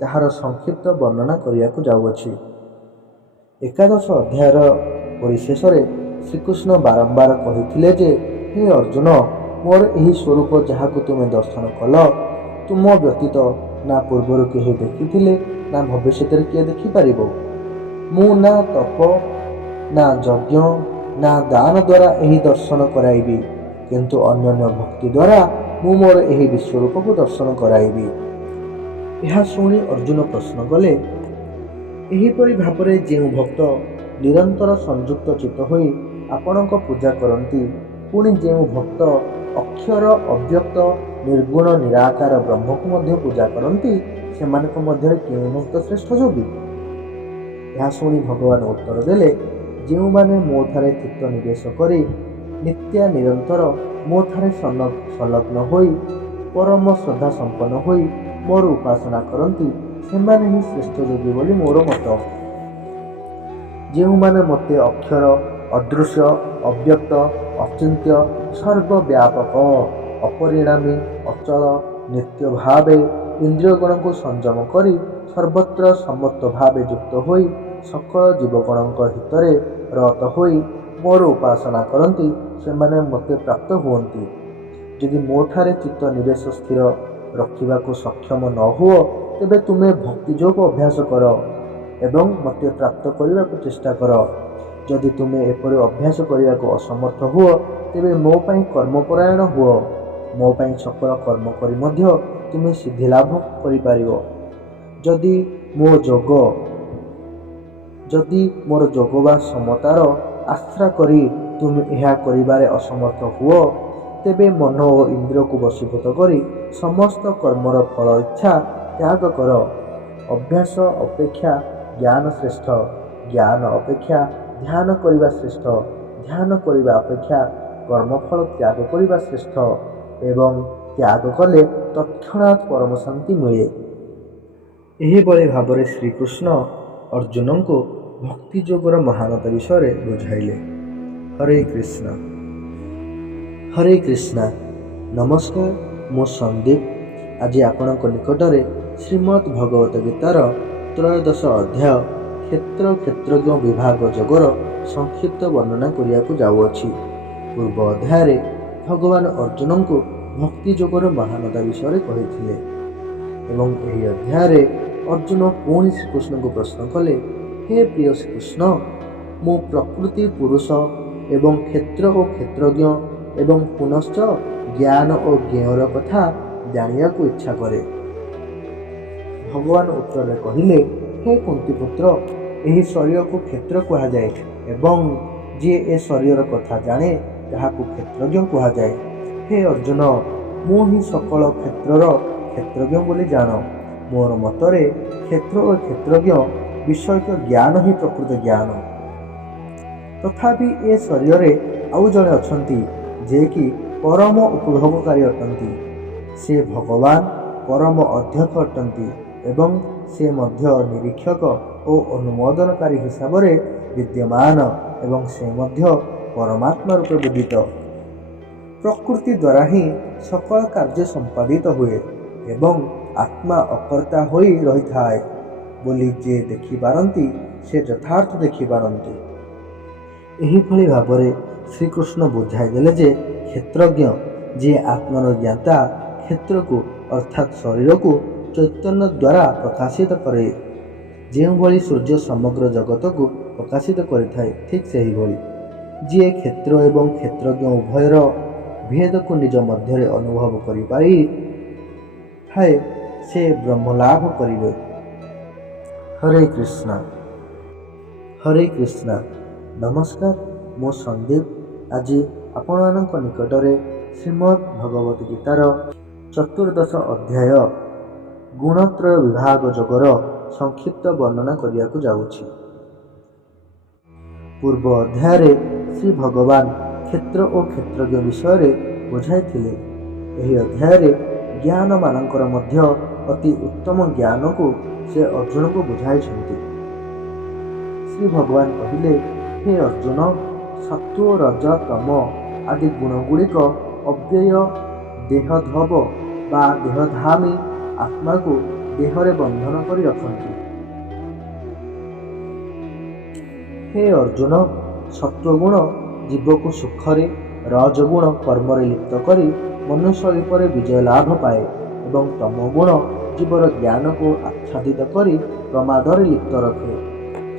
ତାହାର ସଂକ୍ଷିପ୍ତ ବର୍ଣ୍ଣନା କରିବାକୁ ଯାଉଅଛି। 11 ଅଧ୍ୟାୟର ପରିଶେଷରେ ଶ୍ରୀକୃଷ୍ଣ ବାରମ୍ବାର କହିଥିଲେ ଯେ, ହେ ଅର୍ଜୁନ, ମୋର ଏହି ସ୍ୱରୂପ ଯାହାକୁ ତୁମେ ଦର୍ଶନ କଲ, ତୁମ ବ୍ୟତୀତ ନା ପୂର୍ବରୁ କେହି ଦେଖିଥିଲେ ନା ଭବିଷ୍ୟତରେ କିଏ ଦେଖିପାରିବ। ମୁଁ ନା ତପ, ନା ଯଜ୍ଞ, ନା ଦାନ ଦ୍ୱାରା ଏହି ଦର୍ଶନ କରାଇବି, କିନ୍ତୁ ଅନନ୍ୟ ଭକ୍ତି ଦ୍ୱାରା ମୁଁ ମୋର ଏହି ବିଶ୍ୱରୂପକୁ ଦର୍ଶନ କରାଇବି। ଏହା ଶୁଣି ଅର୍ଜୁନ ପ୍ରଶ୍ନ କଲେ, ଏହିପରି ଭାବରେ ଯେଉଁ ଭକ୍ତ ନିରନ୍ତର ସଂଯୁକ୍ତ ଚିତ୍ତ ହୋଇ ଆପଣଙ୍କ ପୂଜା କରନ୍ତି, ପୁଣି ଯେଉଁ ଭକ୍ତ ଅକ୍ଷର ଅବ୍ୟକ୍ତ ନିର୍ଗୁଣ ନିରାକାର ବ୍ରହ୍ମକୁ ମଧ୍ୟ ପୂଜା କରନ୍ତି, ସେମାନଙ୍କ ମଧ୍ୟରେ କେଉଁ ଭକ୍ତ ଶ୍ରେଷ୍ଠ ଯୋଗୀ? ଏହା ଶୁଣି ଭଗବାନ ଉତ୍ତର ଦେଲେ, ଯେଉଁମାନେ ମୋ ଠାରେ ଚିତ୍ତ ନିବେଶ କରି ନିତ୍ୟା ନିରନ୍ତର ମୋ ଠାରେ ସଂଲଗ୍ନ ହୋଇ ପରମ ଶ୍ରଦ୍ଧା ସମ୍ପନ୍ନ ହୋଇ ମୋର ଉପାସନା କରନ୍ତି, ସେମାନେ ହିଁ ଶ୍ରେଷ୍ଠ ଯୋଗୀ ବୋଲି ମୋର ମତ। ଯେଉଁମାନେ ମୋତେ ଅକ୍ଷର, ଅଦୃଶ୍ୟ, ଅବ୍ୟକ୍ତ, ଅଚିନ୍ତ୍ୟ, ସର୍ବବ୍ୟାପକ, ଅପରିଣାମୀ, ଅଚଳ, ନିତ୍ୟ ଭାବେ ଇନ୍ଦ୍ରିୟଗଣକୁ ସଂଯମ କରି ସର୍ବତ୍ର ସମତ୍ତ ଭାବେ ଯୁକ୍ତ ହୋଇ ସକଳ ଜୀବଗଣଙ୍କ ହିତରେ ରତ ହୋଇ ମୋର ଉପାସନା କରନ୍ତି, ସେମାନେ ମୋତେ ପ୍ରାପ୍ତ ହୁଅନ୍ତି। ଯଦି ମୋ ଠାରେ ଚିତ୍ତ ନିବେଶ ସ୍ଥିର ରଖିବାକୁ ସକ୍ଷମ ନ ହୁଅ, ତେବେ ତୁମେ ଭକ୍ତି ଯୋଗ ଅଭ୍ୟାସ କର ଏବଂ ମୋତେ ପ୍ରାପ୍ତ କରିବାକୁ ଚେଷ୍ଟା କର। ଯଦି ତୁମେ ଏପରି ଅଭ୍ୟାସ କରିବାକୁ ଅସମର୍ଥ ହୁଅ, ତେବେ ମୋ ପାଇଁ କର୍ମପରାୟଣ ହୁଅ। ମୋ ପାଇଁ ସକଳ କର୍ମ କରି ମଧ୍ୟ ତୁମେ ସିଦ୍ଧିଲାଭ କରିପାରିବ। ଯଦି ମୋର ଯୋଗ ବା ସମତାର ଆଶ୍ରା କରି ତୁମେ ଏହା କରିବାରେ ଅସମର୍ଥ ହୁଅ, ତେବେ ମନ ଓ ଇନ୍ଦ୍ରିୟକୁ ବଶୀଭୂତ କରି ସମସ୍ତ କର୍ମର ଫଳ ଇଚ୍ଛା ତ୍ୟାଗ କର। ଅଭ୍ୟାସ ଅପେକ୍ଷା ଜ୍ଞାନ ଶ୍ରେଷ୍ଠ, ଜ୍ଞାନ ଅପେକ୍ଷା ଧ୍ୟାନ କରିବା ଶ୍ରେଷ୍ଠ, ଧ୍ୟାନ କରିବା ଅପେକ୍ଷା କର୍ମଫଳ ତ୍ୟାଗ କରିବା ଶ୍ରେଷ୍ଠ ଏବଂ ତ୍ୟାଗ କଲେ ତତ୍କ୍ଷଣାତ୍ ପରମ ଶାନ୍ତି ମିଳେ। ଏହିଭଳି ଭାବରେ ଶ୍ରୀକୃଷ୍ଣ ଅର୍ଜୁନଙ୍କୁ ଭକ୍ତି ଯୋଗର ମହାନତା ବିଷୟରେ ବୁଝାଇଲେ। ହରେ କୃଷ୍ଣ। ହରେ କୃଷ୍ଣ। ନମସ୍କାର, ମୁଁ ସନ୍ଦୀପ। ଆଜି ଆପଣଙ୍କ ନିକଟରେ ଶ୍ରୀମଦ୍ ଭଗବତ ଗୀତାର ତ୍ରୟୋଦଶ ଅଧ୍ୟାୟ କ୍ଷେତ୍ର କ୍ଷେତ୍ରଜ୍ଞ ବିଭାଗ ଯୋଗର ସଂକ୍ଷିପ୍ତ ବର୍ଣ୍ଣନା କରିବାକୁ ଯାଉଅଛି। ପୂର୍ବ ଅଧ୍ୟାୟରେ ଭଗବାନ ଅର୍ଜୁନଙ୍କୁ ଭକ୍ତି ଯୋଗର ମହାନତା ବିଷୟରେ କହିଥିଲେ ଏବଂ ଏହି ଅଧ୍ୟାୟରେ ଅର୍ଜୁନ ପୁଣି ଶ୍ରୀକୃଷ୍ଣଙ୍କୁ ପ୍ରଶ୍ନ କଲେ, ହେ ପ୍ରିୟ ଶ୍ରୀକୃଷ୍ଣ, ମୁଁ ପ୍ରକୃତି ପୁରୁଷ ଏବଂ କ୍ଷେତ୍ର ଓ କ୍ଷେତ୍ରଜ୍ଞ ଏବଂ ପୁନଶ୍ଚ ଜ୍ଞାନ ଓ ଜ୍ଞେୟର କଥା ଜାଣିବାକୁ ଇଚ୍ଛା କରେ। ଭଗବାନ ଉତ୍ତରରେ କହିଲେ, ହେ କୁନ୍ତିପୁତ୍ର, ଏହି ଶରୀରକୁ କ୍ଷେତ୍ର କୁହାଯାଏ ଏବଂ ଯିଏ ଏ ଶରୀର କଥା ଜାଣେ ତାହାକୁ କ୍ଷେତ୍ରଜ୍ଞ କୁହାଯାଏ। ହେ ଅର୍ଜୁନ, ମୁଁ ହିଁ ସକଳ କ୍ଷେତ୍ରର କ୍ଷେତ୍ରଜ୍ଞ ବୋଲି ଜାଣ। ମୋର ମତରେ କ୍ଷେତ୍ର ଓ କ୍ଷେତ୍ରଜ୍ଞ ବିଷୟକ ଜ୍ଞାନ ହିଁ ପ୍ରକୃତ ଜ୍ଞାନ। ତଥାପି ଏ ଶରୀରରେ ଆଉ ଜଣେ ଅଛନ୍ତି ଯିଏକି ପରମ ଉପଭୋଗକାରୀ ଅଟନ୍ତି। ସେ ଭଗବାନ ପରମ ଅଧ୍ୟକ୍ଷ ଅଟନ୍ତି ଏବଂ ସେ ମଧ୍ୟ ନିରୀକ୍ଷକ ଓ ଅନୁମୋଦନକାରୀ ହିସାବରେ ବିଦ୍ୟମାନ ଏବଂ ସେ ମଧ୍ୟ ପରମାତ୍ମା ରୂପେ ବୁଦ୍ଧିତ। ପ୍ରକୃତି ଦ୍ୱାରା ହିଁ ସକଳ କାର୍ଯ୍ୟ ସମ୍ପାଦିତ ହୁଏ ଏବଂ ଆତ୍ମା ଅକର୍ତ୍ତା ହୋଇ ରହିଥାଏ ବୋଲି ଯିଏ ଦେଖିପାରନ୍ତି ସେ ଯଥାର୍ଥ ଦେଖିପାରନ୍ତି। ଏହିଭଳି ଭାବରେ ଶ୍ରୀକୃଷ୍ଣ ବୁଝାଇ ଦେଲେ ଯେ କ୍ଷେତ୍ରଜ୍ଞ ଯିଏ ଆତ୍ମାର ଜ୍ଞାତା କ୍ଷେତ୍ରକୁ ଅର୍ଥାତ୍ ଶରୀରକୁ ଚୈତନ୍ୟ ଦ୍ୱାରା ପ୍ରକାଶିତ କରେ। ଯେଉଁଭଳି ସୂର୍ଯ୍ୟ ସମଗ୍ର ଜଗତକୁ ପ୍ରକାଶିତ କରିଥାଏ, ଠିକ୍ ସେହିଭଳି ଯିଏ କ୍ଷେତ୍ର ଏବଂ କ୍ଷେତ୍ରଜ୍ଞ ଉଭୟର ଭେଦକୁ ନିଜ ମଧ୍ୟରେ ଅନୁଭବ କରିପାରିଥାଏ ସେ ବ୍ରହ୍ମଲାଭ କରିବେ। ହରେ କୃଷ୍ଣ। ହରେ କୃଷ୍ଣ। ନମସ୍କାର, ମୁଁ ସନ୍ଦୀପ। ଆଜି ଆପଣମାନଙ୍କ ନିକଟରେ ଶ୍ରୀମଦ୍ ଭଗବତ ଗୀତାର ଚତୁର୍ଦ୍ଦଶ ଅଧ୍ୟାୟ ଗୁଣତ୍ରୟ ବିଭାଗ ଯୋଗର ସଂକ୍ଷିପ୍ତ ବର୍ଣ୍ଣନା କରିବାକୁ ଯାଉଛି। ପୂର୍ବ ଅଧ୍ୟାୟରେ ଶ୍ରୀ ଭଗବାନ କ୍ଷେତ୍ର ଓ କ୍ଷେତ୍ରଜ୍ଞ ବିଷୟରେ ବୁଝାଇଥିଲେ। ଏହି ଅଧ୍ୟାୟରେ ଜ୍ଞାନମାନଙ୍କର ମଧ୍ୟ ଅତି ଉତ୍ତମ ଜ୍ଞାନକୁ ସେ ଅର୍ଜୁନଙ୍କୁ ବୁଝାଇଛନ୍ତି। ଶ୍ରୀ ଭଗବାନ କହିଲେ, ହେ ଅର୍ଜୁନ, ସତ୍ତ୍ୱ ରଜ ତମ ଆଦି ଗୁଣଗୁଡ଼ିକ ଅବ୍ୟୟ ଦେହଧବ ବା ଦେହଧାମୀ ଆତ୍ମାକୁ ଦେହରେ ବନ୍ଧନ କରି ରଖନ୍ତି। ହେ ଅର୍ଜୁନ, ସତ୍ୱଗୁଣ ଜୀବକୁ ସୁଖରେ, ରଜଗୁଣ କର୍ମରେ ଲିପ୍ତ କରି ମନୁଷ୍ୟ ରୂପରେ ବିଜୟ ଲାଭ ପାଏ ଏବଂ ତମଗୁଣ ଜୀବର ଜ୍ଞାନକୁ ଆଚ୍ଛାଦିତ କରି ପ୍ରମାଦରେ ଲିପ୍ତ ରଖେ।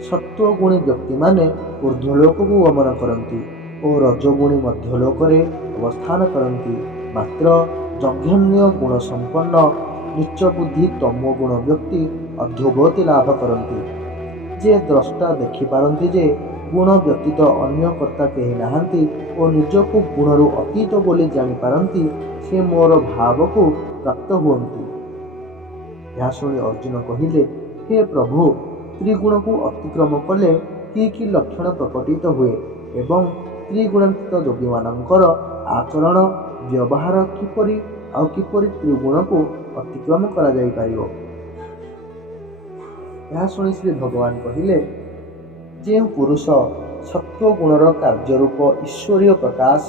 ସତ୍ୱଗୁଣୀ ବ୍ୟକ୍ତିମାନେ ଊର୍ଦ୍ଧ୍ୱଲୋକକୁ ଗମନ କରନ୍ତି ଓ ରଜଗୁଣୀ ମଧ୍ୟଲୋକରେ ଅବସ୍ଥାନ କରନ୍ତି। ମାତ୍ର ଜଘନ୍ୟ ଗୁଣ ସମ୍ପନ୍ନ ନୀଚବୁଦ୍ଧି ତମୋଗୁଣ ବ୍ୟକ୍ତି ଅଧୋଗତି ଲାଭ କରନ୍ତି। ଯେ ଦ୍ରଷ୍ଟା ଦେଖିପାରନ୍ତି ଯେ ଗୁଣ ବ୍ୟତୀତ ଅନ୍ୟ କର୍ତ୍ତା କେହି ନାହାନ୍ତି ଓ ନିଜକୁ ଗୁଣରୁ ଅତୀତ ବୋଲି ଜାଣିପାରନ୍ତି, ସେ ମୋର ଭାବକୁ ପ୍ରାପ୍ତ ହୁଅନ୍ତି। ଏହା ଶୁଣି ଅର୍ଜୁନ କହିଲେ, ହେ ପ୍ରଭୁ, ତ୍ରିଗୁଣକୁ ଅତିକ୍ରମ କଲେ କି କି ଲକ୍ଷଣ ପ୍ରକଟିତ ହୁଏ ଏବଂ ତ୍ରିଗୁଣାତୀତ ଯୋଗୀମାନଙ୍କର ଆଚରଣ ବ୍ୟବହାର କିପରି ଆଉ କିପରି ତ୍ରିଗୁଣକୁ ଅତିକ୍ରମ କରାଯାଇପାରିବ? ଏହା ଶୁଣି ଶ୍ରୀ ଭଗବାନ କହିଲେ, ଯେଉଁ ପୁରୁଷ ସତ୍ୱଗୁଣର କାର୍ଯ୍ୟରୂପ ଈଶ୍ୱରୀୟ ପ୍ରକାଶ,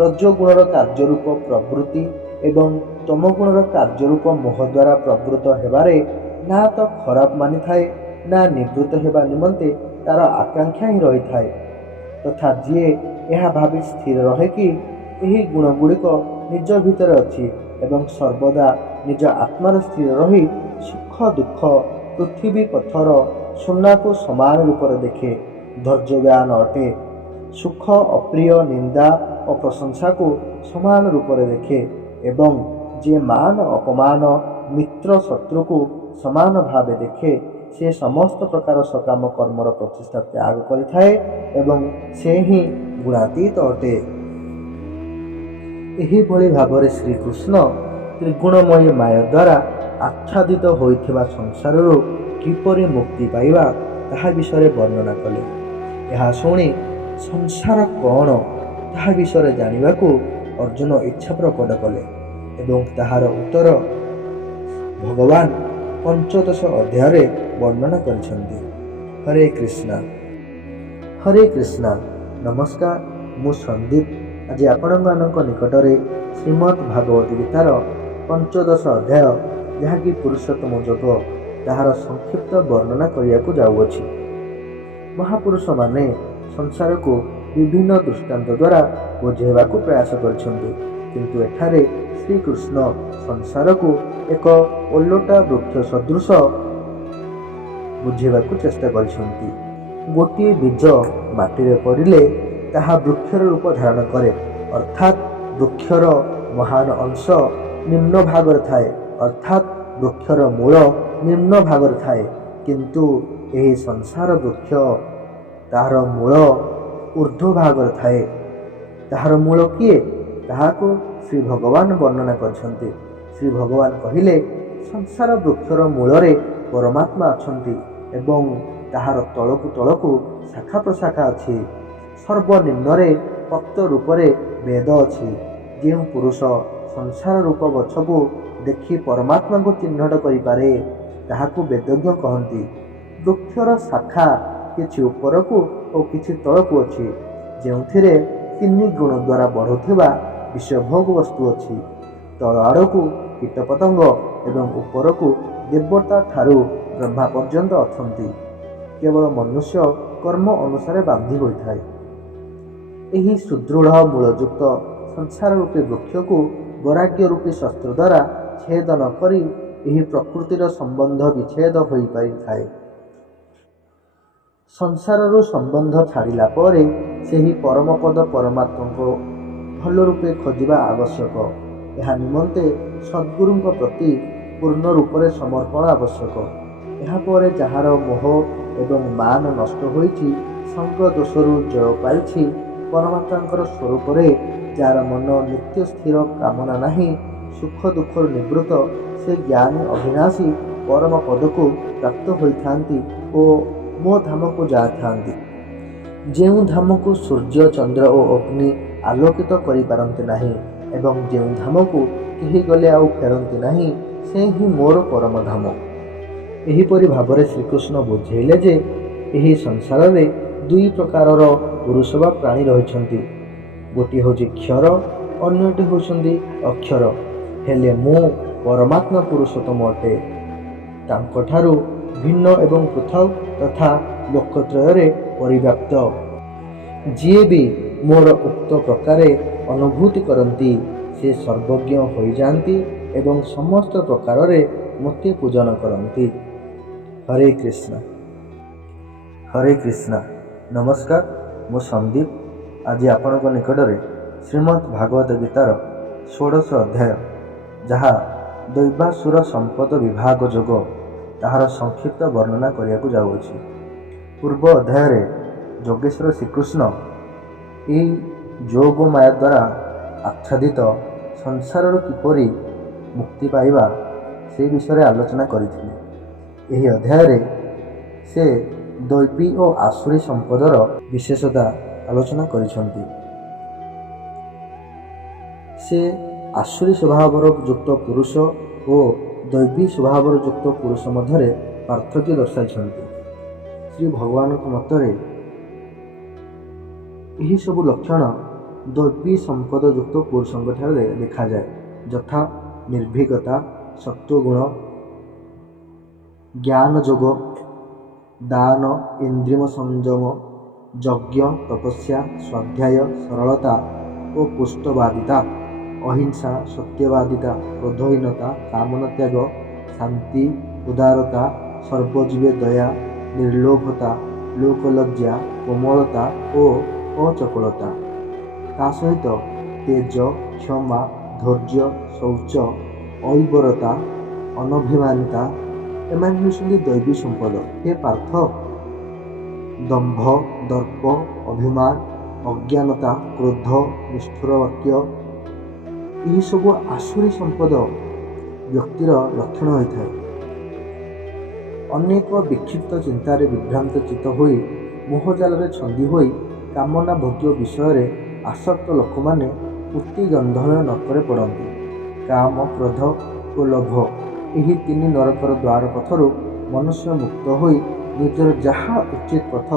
ରଜଗୁଣର କାର୍ଯ୍ୟରୂପ ପ୍ରବୃତ୍ତି ଏବଂ ତମଗୁଣର କାର୍ଯ୍ୟରୂପ ମୋହ ଦ୍ୱାରା ପ୍ରବୃତ୍ତ ହେବାରେ ନା ତ ଖରାପ ମାନିଥାଏ ନା ନିବୃତ୍ତ ହେବା ନିମନ୍ତେ ତାର ଆକାଂକ୍ଷା ହିଁ ରହିଥାଏ, ତଥା ଯିଏ ଏହା ଭାବି ସ୍ଥିର ରହେ କି ଏହି ଗୁଣଗୁଡ଼ିକ ନିଜ ଭିତରେ ଅଛି ଏବଂ ସର୍ବଦା ନିଜ ଆତ୍ମାରେ ସ୍ଥିର ରହି ସୁଖ ଦୁଃଖ ପୃଥିବୀ ପଥର ସୁନାକୁ ସମାନ ରୂପରେ ଦେଖେ, ଧୈର୍ଯ୍ୟବାନ ଅଟେ, ସୁଖ ଅପ୍ରିୟ ନିନ୍ଦା ଓ ପ୍ରଶଂସାକୁ ସମାନ ରୂପରେ ଦେଖେ ଏବଂ ଯିଏ ମାନ ଅପମାନ ମିତ୍ର ଶତ୍ରୁକୁ ସମାନ ଭାବେ ଦେଖେ ସେ ସମସ୍ତ ପ୍ରକାର ସକାମ କର୍ମର ପ୍ରଚେଷ୍ଟା ତ୍ୟାଗ କରିଥାଏ ଏବଂ ସେ ହିଁ ଗୁଣାତୀତ ଅଟେ। ଏହିଭଳି ଭାବରେ ଶ୍ରୀକୃଷ୍ଣ ତ୍ରିଗୁଣମୟୀ ମାୟା ଦ୍ୱାରା ଆଚ୍ଛାଦିତ ହୋଇଥିବା ସଂସାରରୁ କିପରି ମୁକ୍ତି ପାଇବା ତାହା ବିଷୟରେ ବର୍ଣ୍ଣନା କଲେ। ଏହା ଶୁଣି ସଂସାର କ'ଣ ତାହା ବିଷୟରେ ଜାଣିବାକୁ ଅର୍ଜୁନ ଇଚ୍ଛା ପ୍ରକଟ କଲେ ଏବଂ ତାହାର ଉତ୍ତର ଭଗବାନ ପଞ୍ଚଦଶ ଅଧ୍ୟାୟରେ ବର୍ଣ୍ଣନା କରିଛନ୍ତି। ହରେ କୃଷ୍ଣା। ହରେ କୃଷ୍ଣା। ନମସ୍କାର, ମୁଁ ସନ୍ଦୀପ। ଆଜି ଆପଣମାନଙ୍କ ନିକଟରେ ଶ୍ରୀମଦ୍ ଭାଗବତ ଗୀତାର ପଞ୍ଚଦଶ ଅଧ୍ୟାୟ, ଯାହାକି ପୁରୁଷୋତ୍ତମ ଯୋଗ, ତାହାର ସଂକ୍ଷିପ୍ତ ବର୍ଣ୍ଣନା କରିବାକୁ ଯାଉଅଛି। ମହାପୁରୁଷମାନେ ସଂସାରକୁ ବିଭିନ୍ନ ଦୃଷ୍ଟାନ୍ତ ଦ୍ୱାରା ବୁଝାଇବାକୁ ପ୍ରୟାସ କରିଛନ୍ତି, କିନ୍ତୁ ଏଠାରେ ଶ୍ରୀକୃଷ୍ଣ ସଂସାରକୁ ଏକ ଓଲଟା ବୃକ୍ଷ ସଦୃଶ ବୁଝାଇବାକୁ ଚେଷ୍ଟା କରିଛନ୍ତି। ଗୋଟିଏ ବୀଜ ମାଟିରେ ପଡ଼ିଲେ ତାହା ବୃକ୍ଷର ରୂପ ଧାରଣ କରେ, ଅର୍ଥାତ୍ ବୃକ୍ଷର ମହାନ ଅଂଶ ନିମ୍ନ ଭାଗରେ ଥାଏ, ଅର୍ଥାତ୍ ବୃକ୍ଷର ମୂଳ ନିମ୍ନ ଭାଗରେ ଥାଏ। କିନ୍ତୁ ଏହି ସଂସାର ବୃକ୍ଷ ତାହାର ମୂଳ ଊର୍ଦ୍ଧ୍ୱ ଭାଗରେ ଥାଏ। ତାହାର ମୂଳ କିଏ? ତାହାକୁ ଶ୍ରୀ ଭଗବାନ ବର୍ଣ୍ଣନା କରିଛନ୍ତି। ଶ୍ରୀ ଭଗବାନ କହିଲେ, ସଂସାର ବୃକ୍ଷର ମୂଳରେ ପରମାତ୍ମା ଅଛନ୍ତି ଏବଂ ତାହାର ତଳକୁ ତଳକୁ ଶାଖା ପ୍ରଶାଖା ଅଛି। ସର୍ବନିମ୍ନରେ ପତ୍ର ରୂପରେ ବେଦ ଅଛି। ଯେଉଁ ପୁରୁଷ ସଂସାର ରୂପ ଗଛକୁ ଦେଖି ପରମାତ୍ମାକୁ ଚିହ୍ନଟ କରିପାରେ ତାହାକୁ ବେଦଜ୍ଞ କହନ୍ତି। ବୃକ୍ଷର ଶାଖା କିଛି ଉପରକୁ ଓ କିଛି ତଳକୁ ଅଛି, ଯେଉଁଥିରେ 3 ଗୁଣ ଦ୍ୱାରା ବଢ଼ୁଥିବା ବିଷଭୋଗ ବସ୍ତୁ ଅଛି। ତଳ ଆଡ଼କୁ କୀଟପତଙ୍ଗ ଏବଂ ଉପରକୁ ଦେବତା ଠାରୁ ବ୍ରହ୍ମା ପର୍ଯ୍ୟନ୍ତ ଅଛନ୍ତି। କେବଳ ମନୁଷ୍ୟ କର୍ମ ଅନୁସାରେ ବାନ୍ଧି ହୋଇଥାଏ। ଏହି ସୁଦୃଢ଼ ମୂଳଯୁକ୍ତ ସଂସାର ରୂପୀ ବୃକ୍ଷକୁ ବୈରାଗ୍ୟ ରୂପୀ ଶସ୍ତ୍ର ଦ୍ୱାରା ଛେଦ ନ କରି ଏହି ପ୍ରକୃତିର ସମ୍ବନ୍ଧ ବିଚ୍ଛେଦ ହୋଇପାରିଥାଏ। ସଂସାରରୁ ସମ୍ବନ୍ଧ ଛାଡ଼ିଲା ପରେ ସେହି ପରମପଦ ପରମାତ୍ମାଙ୍କୁ ଭଲ ରୂପେ ଖୋଜିବା ଆବଶ୍ୟକ। ଏହା ନିମନ୍ତେ ସଦ୍ଗୁରୁଙ୍କ ପ୍ରତି ପୂର୍ଣ୍ଣ ରୂପରେ ସମର୍ପଣ ଆବଶ୍ୟକ। ଏହାପରେ ଯାହାର ମୋହ ଏବଂ ମାନ ନଷ୍ଟ ହୋଇଛି, ସଙ୍ଗ ଦୋଷରୁ ଜୟ ପାଇଛି, ପରମାତ୍ମାଙ୍କର ସ୍ୱରୂପରେ ଯାହାର ମନ ନିତ୍ୟ ସ୍ଥିର, କାମନା ନାହିଁ, ସୁଖ ଦୁଃଖରୁ ନିବୃତ୍ତ, ସେ ଜ୍ଞାନୀ ଅବିନାଶୀ ପରମ ପଦକୁ ପ୍ରାପ୍ତ ହୋଇଥାନ୍ତି ଓ ମୋ ଧାମକୁ ଯାଇଥାନ୍ତି। ଯେଉଁ ଧାମକୁ ସୂର୍ଯ୍ୟ, ଚନ୍ଦ୍ର ଓ ଅଗ୍ନି ଆଲୋକିତ କରିପାରନ୍ତି ନାହିଁ ଏବଂ ଯେଉଁ ଧାମକୁ କେହି ଗଲେ ଆଉ ଫେରନ୍ତି ନାହିଁ, ସେ ହିଁ ମୋର ପରମ ଧାମ। ଏହିପରି ଭାବରେ ଶ୍ରୀକୃଷ୍ଣ ବୁଝାଇଲେ ଯେ ଏହି ସଂସାରରେ 2 ପ୍ରକାରର ପୁରୁଷ ବା ପ୍ରାଣୀ ରହିଛନ୍ତି। ଗୋଟିଏ ହେଉଛି କ୍ଷର, ଅନ୍ୟଟି ହେଉଛନ୍ତି ଅକ୍ଷର। ହେଲେ ମୁଁ ପରମାତ୍ମା ପୁରୁଷୋତ୍ତମ ଅଟେ, ତାଙ୍କଠାରୁ ଭିନ୍ନ ଏବଂ ପୃଥକ୍ ତଥା ଲୋକତ୍ରୟରେ ପରିବ୍ୟାପ୍ତ। ଯିଏ ବି ମୋର ଉକ୍ତ ପ୍ରକାରେ ଅନୁଭୂତି କରନ୍ତି, ସେ ସର୍ବଜ୍ଞ ହୋଇଯାଆନ୍ତି ଏବଂ ସମସ୍ତ ପ୍ରକାରରେ ମୋତେ ପୂଜନ କରନ୍ତି। ହରେ କୃଷ୍ଣ। ହରେ କୃଷ୍ଣ। ନମସ୍କାର, ମୁଁ ସନ୍ଦୀପ। ଆଜି ଆପଣଙ୍କ ନିକଟରେ ଶ୍ରୀମଦ୍ ଭାଗବତ ଗୀତାର 16ଶ ଅଧ୍ୟାୟ, ଯାହା ଦୈବାସୁର ସମ୍ପଦ ବିଭାଗ ଯୋଗ, ତାହାର ସଂକ୍ଷିପ୍ତ ବର୍ଣ୍ଣନା କରିବାକୁ ଯାଉଅଛି। ପୂର୍ବ ଅଧ୍ୟାୟରେ ଯୋଗେଶ୍ୱର ଶ୍ରୀକୃଷ୍ଣ ଏହି ଯୋଗ ମାୟା ଦ୍ୱାରା ଆଚ୍ଛାଦିତ ସଂସାରରୁ କିପରି ମୁକ୍ତି ପାଇବା ସେ ବିଷୟରେ ଆଲୋଚନା କରିଥିଲେ। ଏହି ଅଧ୍ୟାୟରେ ସେ ଦୈବୀ ଓ ଆସୁରୀ ସମ୍ପଦର ବିଶେଷତା ଆଲୋଚନା କରିଛନ୍ତି। ସେ ଆସୁରୀ ସ୍ୱଭାବର ଯୁକ୍ତ ପୁରୁଷ ଓ ଦୈବୀ ସ୍ୱଭାବର ଯୁକ୍ତ ପୁରୁଷ ମଧ୍ୟରେ ପାର୍ଥକ୍ୟ ଦର୍ଶାଇଛନ୍ତି। ଶ୍ରୀ ଭଗବାନଙ୍କ ମତରେ ଏହିସବୁ ଲକ୍ଷଣ ଦୈବୀ ସମ୍ପଦ ଯୁକ୍ତ ପୁରୁଷଙ୍କଠାରେ ଦେଖାଯାଏ, ଯଥା ନିର୍ଭୀକତା, ସତ୍ୱଗୁଣ, ଜ୍ଞାନ ଯୋଗ, ଦାନ, ଇନ୍ଦ୍ରିୟ ସଂଯମ, ଯଜ୍ଞ, ତପସ୍ୟା, ସ୍ୱାଧ୍ୟାୟ, ସରଳତା ଓ ପୁଷ୍ଟବାଦିତା, ଅହିଂସା, ସତ୍ୟବାଦିତା, କ୍ରୋଧହୀନତା, କାମନା ତ୍ୟାଗ, ଶାନ୍ତି, ଉଦାରତା, ସର୍ବଜୀବେ ଦୟା, ନିର୍ଲୋଭତା, ଲୋକଲଜ୍ଜା, କୋମଳତା ଓ ଅଚପଳତା। ତା ସହିତ ତେଜ, କ୍ଷମା, ଧୈର୍ଯ୍ୟ, ଶୌଚ, ଐବରତା, ଅନଭିମାନିତା ଏମାନେ ହେଉଛନ୍ତି ଦୈବୀ ସମ୍ପଦ। ହେ ପାର୍ଥ, ଦମ୍ଭ, ଦର୍ପ, ଅଭିମାନ, ଅଜ୍ଞାନତା, କ୍ରୋଧ, ନିଷ୍ଠୁର ବାକ୍ୟ ଏହିସବୁ ଆସୁରୀ ସମ୍ପଦ ବ୍ୟକ୍ତିର ଲକ୍ଷଣ ହୋଇଥାଏ। ଅନେକ ବିକ୍ଷିପ୍ତ ଚିନ୍ତାରେ ବିଭ୍ରାନ୍ତ ଚିତ୍ତ ହୋଇ ମୋହଜାଲରେ ଛନ୍ଦି ହୋଇ କାମନା ଭୋଗ୍ୟ ବିଷୟରେ ଆସକ୍ତ ଲୋକମାନେ ପୂତି ଗନ୍ଧଳ ନର୍କରେ ପଡ଼ନ୍ତି। କାମ, କ୍ରୋଧ ଓ ଲୋଭ ଏହି ତିନି ନରକର ଦ୍ୱାର ପଥରୁ ମନୁଷ୍ୟ ମୁକ୍ତ ହୋଇ ନିଜର ଯାହା ଉଚିତ ପଥ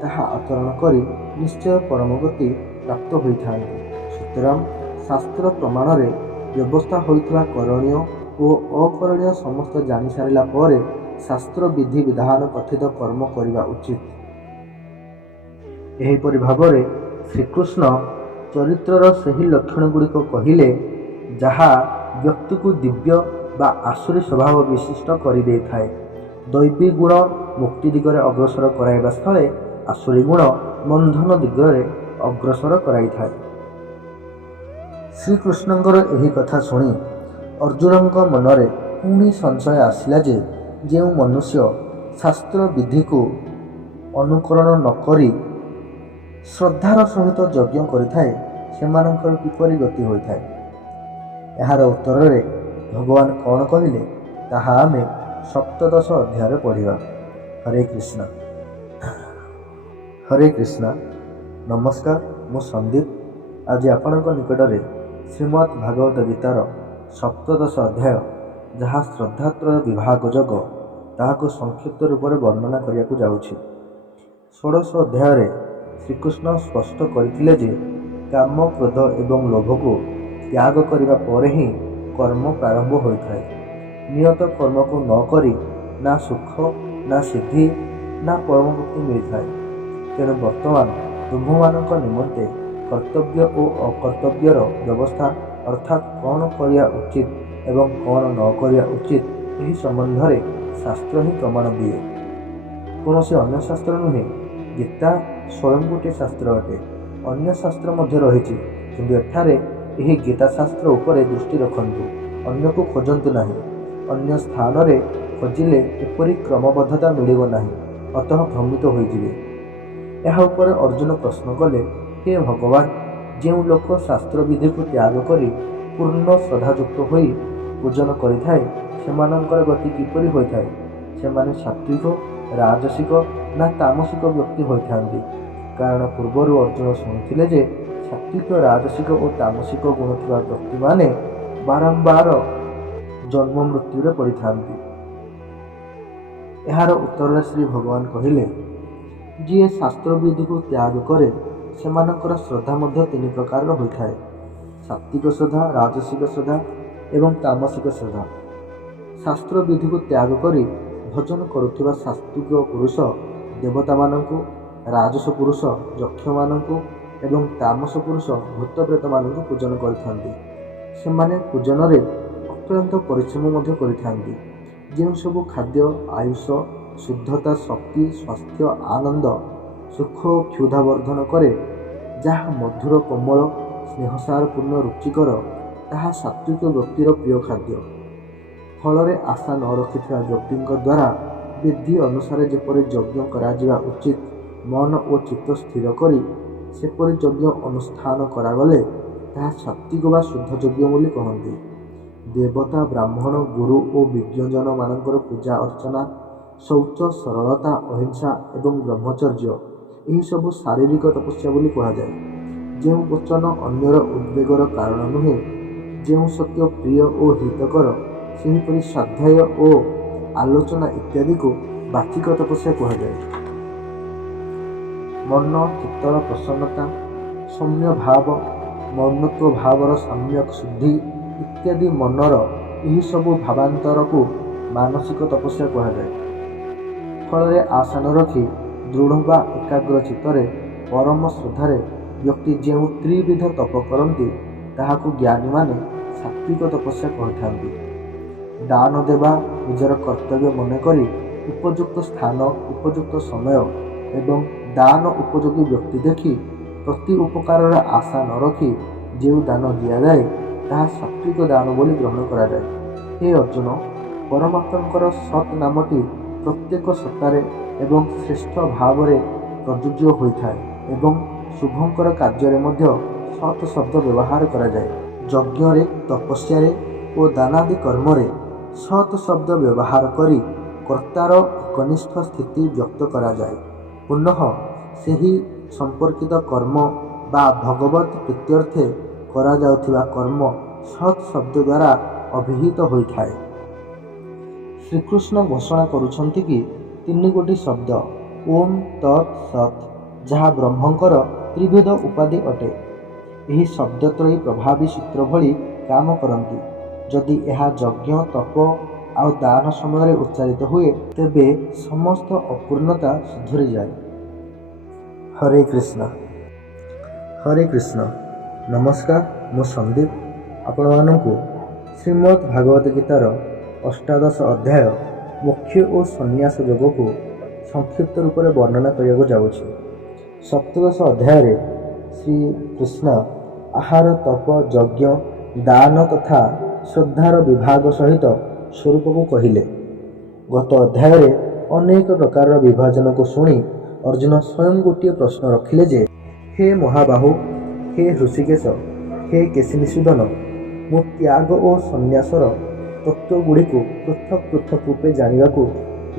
ତାହା ଆଚରଣ କରି ନିଶ୍ଚୟ ପରମଗତି ପ୍ରାପ୍ତ ହୋଇଥାନ୍ତି। ସୁତରାଂ ଶାସ୍ତ୍ର ପ୍ରମାଣରେ ବ୍ୟବସ୍ଥା ହୋଇଥିବା କରଣୀୟ ଓ ଅକରଣୀୟ ସମସ୍ତ ଜାଣିସାରିଲା ପରେ ଶାସ୍ତ୍ର ବିଧି ବିଧାନ କଥିତ କର୍ମ କରିବା ଉଚିତ। ଏହିପରି ଭାବରେ ଶ୍ରୀକୃଷ୍ଣ ଚରିତ୍ରର ସେହି ଲକ୍ଷଣ ଗୁଡ଼ିକ କହିଲେ ଯାହା ବ୍ୟକ୍ତିକୁ ଦିବ୍ୟ ବା ଆସୁରୀ ସ୍ୱଭାବ ବିଶିଷ୍ଟ କରିଦେଇଥାଏ। ଦୈବୀ ଗୁଣ ମୁକ୍ତି ଦିଗରେ ଅଗ୍ରସର କରାଇବା ସ୍ଥଳେ ଆସୁରୀ ଗୁଣ ବନ୍ଧନ ଦିଗରେ ଅଗ୍ରସର କରାଇଥାଏ। ଶ୍ରୀକୃଷ୍ଣଙ୍କର ଏହି କଥା ଶୁଣି ଅର୍ଜୁନଙ୍କ ମନରେ ପୁଣି ସଂଶୟ ଆସିଲା ଯେ ଯେଉଁ ମନୁଷ୍ୟ ଶାସ୍ତ୍ର ବିଧିକୁ ଅନୁକରଣ ନ କରି ଶ୍ରଦ୍ଧାର ସହିତ ଯଜ୍ଞ କରିଥାଏ ସେମାନଙ୍କର କିପରି ଗତି ହୋଇଥାଏ। ଏହାର ଉତ୍ତରରେ ଭଗବାନ କ'ଣ କହିଲେ ତାହା ଆମେ 17 ଅଧ୍ୟାୟରେ ପଢ଼ିବା। ହରେ କୃଷ୍ଣ। ହରେ କୃଷ୍ଣ। ନମସ୍କାର, ମୁଁ ସନ୍ଦୀପ। ଆଜି ଆପଣଙ୍କ ନିକଟରେ ଶ୍ରୀମଦ୍ ଭାଗବତ ଗୀତାର 17 ଅଧ୍ୟାୟ ଯାହା ଶ୍ରଦ୍ଧାତ୍ରୟ ବିଭାଗ ଯୋଗ ତାହାକୁ ସଂକ୍ଷିପ୍ତ ରୂପରେ ବର୍ଣ୍ଣନା କରିବାକୁ ଯାଉଛି। 16 ଅଧ୍ୟାୟରେ ଶ୍ରୀକୃଷ୍ଣ ସ୍ପଷ୍ଟ କରିଥିଲେ ଯେ କାମ, କ୍ରୋଧ ଏବଂ ଲୋଭକୁ ତ୍ୟାଗ କରିବା ପରେ ହିଁ କର୍ମ ପ୍ରାରମ୍ଭ ହୋଇଥାଏ। ନିୟତ କର୍ମକୁ ନ କରି ନା ସୁଖ, ନା ସିଦ୍ଧି, ନା ପରମମୁକ୍ତି ମିଳିଥାଏ। ତେଣୁ ବର୍ତ୍ତମାନ ତୁମ୍ଭମାନଙ୍କ ନିମନ୍ତେ କର୍ତ୍ତବ୍ୟ ଓ ଅକର୍ତ୍ତବ୍ୟର ବ୍ୟବସ୍ଥା ଅର୍ଥାତ୍ କ'ଣ କରିବା ଉଚିତ ଏବଂ କ'ଣ ନ କରିବା ଉଚିତ ଏହି ସମ୍ବନ୍ଧରେ ଶାସ୍ତ୍ର ହିଁ ପ୍ରମାଣ ଦିଏ। କୌଣସି ଅନ୍ୟ ଶାସ୍ତ୍ର ନୁହେଁ। ଗୀତା ସ୍ୱୟଂ ଗୋଟିଏ ଶାସ୍ତ୍ର ଅଟେ। ଅନ୍ୟ ଶାସ୍ତ୍ର ମଧ୍ୟ ରହିଛି, କିନ୍ତୁ ଏଠାରେ ଏହି ଗୀତା ଶାସ୍ତ୍ର ଉପରେ ଦୃଷ୍ଟି ରଖନ୍ତୁ, ଅନ୍ୟକୁ ଖୋଜନ୍ତୁ ନାହିଁ। ଅନ୍ୟ ସ୍ଥାନରେ ଖୋଜିଲେ ଏପରି କ୍ରମବଦ୍ଧତା ମିଳିବ ନାହିଁ, ଅତଃ ଭ୍ରମିତ ହୋଇଯିବେ। ଏହା ଉପରେ ଅର୍ଜୁନ ପ୍ରଶ୍ନ କଲେ, ହେ ଭଗବାନ, ଯେଉଁ ଲୋକ ଶାସ୍ତ୍ରବିଧିକୁ ତ୍ୟାଗ କରି ପୂର୍ଣ୍ଣ ଶ୍ରଦ୍ଧାଯୁକ୍ତ ହୋଇ ପୂଜନ କରିଥାଏ ସେମାନଙ୍କର ଗତି କିପରି ହୋଇଥାଏ? ସେମାନେ ସାତ୍ୱିକ, ରାଜସିକ ନା ତାମସିକ ବ୍ୟକ୍ତି ହୋଇଥାନ୍ତି? କାରଣ ପୂର୍ବରୁ ଅର୍ଜୁନ ଶୁଣିଥିଲେ ଯେ ସାତ୍ୱିକ, ରାଜସିକ ଓ ତାମସିକ ଗୁଣ ଥିବା ବ୍ୟକ୍ତିମାନେ ବାରମ୍ବାର ଜନ୍ମ ମୃତ୍ୟୁରେ ପଡ଼ିଥାନ୍ତି। ଏହାର ଉତ୍ତରରେ ଶ୍ରୀ ଭଗବାନ କହିଲେ, ଯିଏ ଶାସ୍ତ୍ରବିଧିକୁ ତ୍ୟାଗ କରେ ସେମାନଙ୍କର ଶ୍ରଦ୍ଧା ମଧ୍ୟ 3 ପ୍ରକାରର ହୋଇଥାଏ: ସାତ୍ୱିକ ଶ୍ରଦ୍ଧା, ରାଜସିକ ଶ୍ରଦ୍ଧା ଏବଂ ତାମସିକ ଶ୍ରଦ୍ଧା। ଶାସ୍ତ୍ରବିଧିକୁ ତ୍ୟାଗ କରି ଭଜନ କରୁଥିବା ସାତ୍ୱିକ ପୁରୁଷ ଦେବତାମାନଙ୍କୁ, ରାଜସ ପୁରୁଷ ଯକ୍ଷମାନଙ୍କୁ ଏବଂ ତାମସ ପୁରୁଷ ଭୂତପ୍ରେତମାନଙ୍କୁ ପୂଜନ କରିଥାନ୍ତି। ସେମାନେ ପୂଜନରେ ଅକ୍ଳାନ୍ତ ପରିଶ୍ରମ ମଧ୍ୟ କରିଥାନ୍ତି। ଯେଉଁ ସବୁ ଖାଦ୍ୟ ଆୟୁଷ, ଶୁଦ୍ଧତା, ଶକ୍ତି, ସ୍ୱାସ୍ଥ୍ୟ, ଆନନ୍ଦ, ସୁଖ ଓ କ୍ଷୁଧା ବର୍ଦ୍ଧନ କରେ, ଯାହା ମଧୁର, କୋମଳ, ସ୍ନେହସାରପୂର୍ଣ୍ଣ, ରୁଚିକର, ତାହା ସାତ୍ୱିକ ବ୍ୟକ୍ତିର ପ୍ରିୟ ଖାଦ୍ୟ। ଫଳରେ ଆଶା ନ ରଖିଥିବା ବ୍ୟକ୍ତିଙ୍କ ଦ୍ୱାରା ବିଧି ଅନୁସାରେ ଯେପରି ଯଜ୍ଞ କରାଯିବା ଉଚିତ ମନ ଓ ଚିତ୍ତ ସ୍ଥିର କରି ସେପରି ଯଜ୍ଞ ଅନୁଷ୍ଠାନ କରାଗଲେ ତାହା ସାତ୍ୱିକ ବା ଶୁଦ୍ଧ ଯଜ୍ଞ ବୋଲି କହନ୍ତି। ଦେବତା, ବ୍ରାହ୍ମଣ, ଗୁରୁ ଓ ବିଜ୍ଞଜନମାନଙ୍କର ପୂଜା ଅର୍ଚ୍ଚନା, ଶୌଚ, ସରଳତା, ଅହିଂସା ଏବଂ ବ୍ରହ୍ମଚର୍ଯ୍ୟ ଏହିସବୁ ଶାରୀରିକ ତପସ୍ୟା ବୋଲି କୁହାଯାଏ। ଯେଉଁ ବଚନ ଅନ୍ୟର ଉଦ୍ବେଗର କାରଣ ନୁହେଁ, ଯେଉଁ ସତ୍ୟ ପ୍ରିୟ ଓ ହିତକର, ସେହିପରି ସ୍ୱାଧ୍ୟାୟ ଓ ଆଲୋଚନା ଇତ୍ୟାଦିକୁ ବାଚିକ ତପସ୍ୟା କୁହାଯାଏ। ମନ, ଚିତ୍ତର ପ୍ରସନ୍ନତା, ସୌମ୍ୟ ଭାବ, ମୌନତ୍ୱ ଭାବର ସମ୍ୟକ ଶୁଦ୍ଧି ଇତ୍ୟାଦି ମନର ଏହିସବୁ ଭାବାନ୍ତରକୁ ମାନସିକ ତପସ୍ୟା କୁହାଯାଏ। ଫଳରେ ଆଶା ନ ରଖି ଦୃଢ଼ ବା ଏକାଗ୍ର ଚିତ୍ତରେ ପରମ ଶ୍ରଦ୍ଧାରେ ବ୍ୟକ୍ତି ଯେଉଁ ତ୍ରିବିଧ ତପ କରନ୍ତି ତାହାକୁ ଜ୍ଞାନୀମାନେ ସାତ୍ୱିକ ତପସ୍ୟା କହିଥାନ୍ତି। ଦାନ ଦେବା ନିଜର କର୍ତ୍ତବ୍ୟ ମନେକରି ଉପଯୁକ୍ତ ସ୍ଥାନ, ଉପଯୁକ୍ତ ସମୟ ଏବଂ ଦାନ ଉପଯୋଗୀ ବ୍ୟକ୍ତି ଦେଖି ପ୍ରତି ଉପକାରର ଆଶା ନ ରଖି ଯେଉଁ ଦାନ ଦିଆଯାଏ ତାହା ସାତ୍ୱିକ ଦାନ ବୋଲି ଗ୍ରହଣ କରାଯାଏ। ହେ ଅର୍ଜୁନ, ପରମାତ୍ମାଙ୍କର ସତ୍ ନାମଟି ପ୍ରତ୍ୟେକ ସତ୍ତାରେ ଏବଂ ଶ୍ରେଷ୍ଠ ଭାବରେ ପ୍ରଯୁଜ୍ୟ ହୋଇଥାଏ ଏବଂ ଶୁଭଙ୍କର କାର୍ଯ୍ୟରେ ମଧ୍ୟ ସତ୍ ଶବ୍ଦ ବ୍ୟବହାର କରାଯାଏ। ଯଜ୍ଞରେ, ତପସ୍ୟାରେ ଓ ଦାନାଦି କର୍ମରେ ସତ୍ ଶବ୍ଦ ବ୍ୟବହାର କରି କର୍ତ୍ତାର ଏକନିଷ୍ଠ ସ୍ଥିତି ବ୍ୟକ୍ତ କରାଯାଏ। ପୁନଃ ସେହି ସମ୍ପର୍କିତ କର୍ମ ବା ଭଗବତ୍ ପ୍ରୀତ୍ୟର୍ଥେ କରାଯାଉଥିବା କର୍ମ ସତ୍ ଶବ୍ଦ ଦ୍ୱାରା ଅଭିହିତ ହୋଇଥାଏ। ଶ୍ରୀକୃଷ୍ଣ ଘୋଷଣା କରୁଛନ୍ତି କି ତିନି ଗୋଟି ଶବ୍ଦ ଓମ୍ ତତ୍ ସତ୍, ଯାହା ବ୍ରହ୍ମଙ୍କର ତ୍ରିଭେଦ ଉପାଧି ଅଟେ। ଏହି ଶବ୍ଦତ୍ରୟୀ ପ୍ରଭାବୀ ସୂତ୍ର ଭଳି କାମ କରନ୍ତି। ଯଦି ଏହା ଯଜ୍ଞ, ତପ ଆଉ ଦାନ ସମୟରେ ଉଚ୍ଚାରିତ ହୁଏ, ତେବେ ସମସ୍ତ ଅପୂର୍ଣ୍ଣତା ସୁଧୁରିଯାଏ। ହରେ କୃଷ୍ଣ। ହରେ କୃଷ୍ଣ। ନମସ୍କାର, ମୁଁ ସନ୍ଦୀପ ଆପଣମାନଙ୍କୁ ଶ୍ରୀମଦ୍ ଭାଗବତ ଗୀତାର ଅଷ୍ଟାଦଶ ଅଧ୍ୟାୟ ମୋକ୍ଷ ଓ ସନ୍ନ୍ୟାସ ଯୋଗକୁ ସଂକ୍ଷିପ୍ତ ରୂପରେ ବର୍ଣ୍ଣନା କରିବାକୁ ଯାଉଛି। ସପ୍ତଦଶ ଅଧ୍ୟାୟରେ ଶ୍ରୀକୃଷ୍ଣ ଆହାର, ତପ, ଯଜ୍ଞ, ଦାନ ତଥା ଶ୍ରଦ୍ଧାର ବିଭାଗ ସହିତ ସ୍ୱରୂପକୁ କହିଲେ। ଗତ ଅଧ୍ୟାୟରେ ଅନେକ ପ୍ରକାରର ବିଭାଜନକୁ ଶୁଣି ଅର୍ଜୁନ ସ୍ୱୟଂ ଗୋଟିଏ ପ୍ରଶ୍ନ ରଖିଲେ ଯେ, ହେ ମହାବାହୁ, ହେ ହୃଷିକେଶ, ହେ କେଶିନିଷୂଦନ, ମୁଁ ତ୍ୟାଗ ଓ ସନ୍ନ୍ୟାସର ତତ୍ତ୍ୱଗୁଡ଼ିକୁ ପୃଥକ୍ ପୃଥକ୍ ରୂପେ ଜାଣିବାକୁ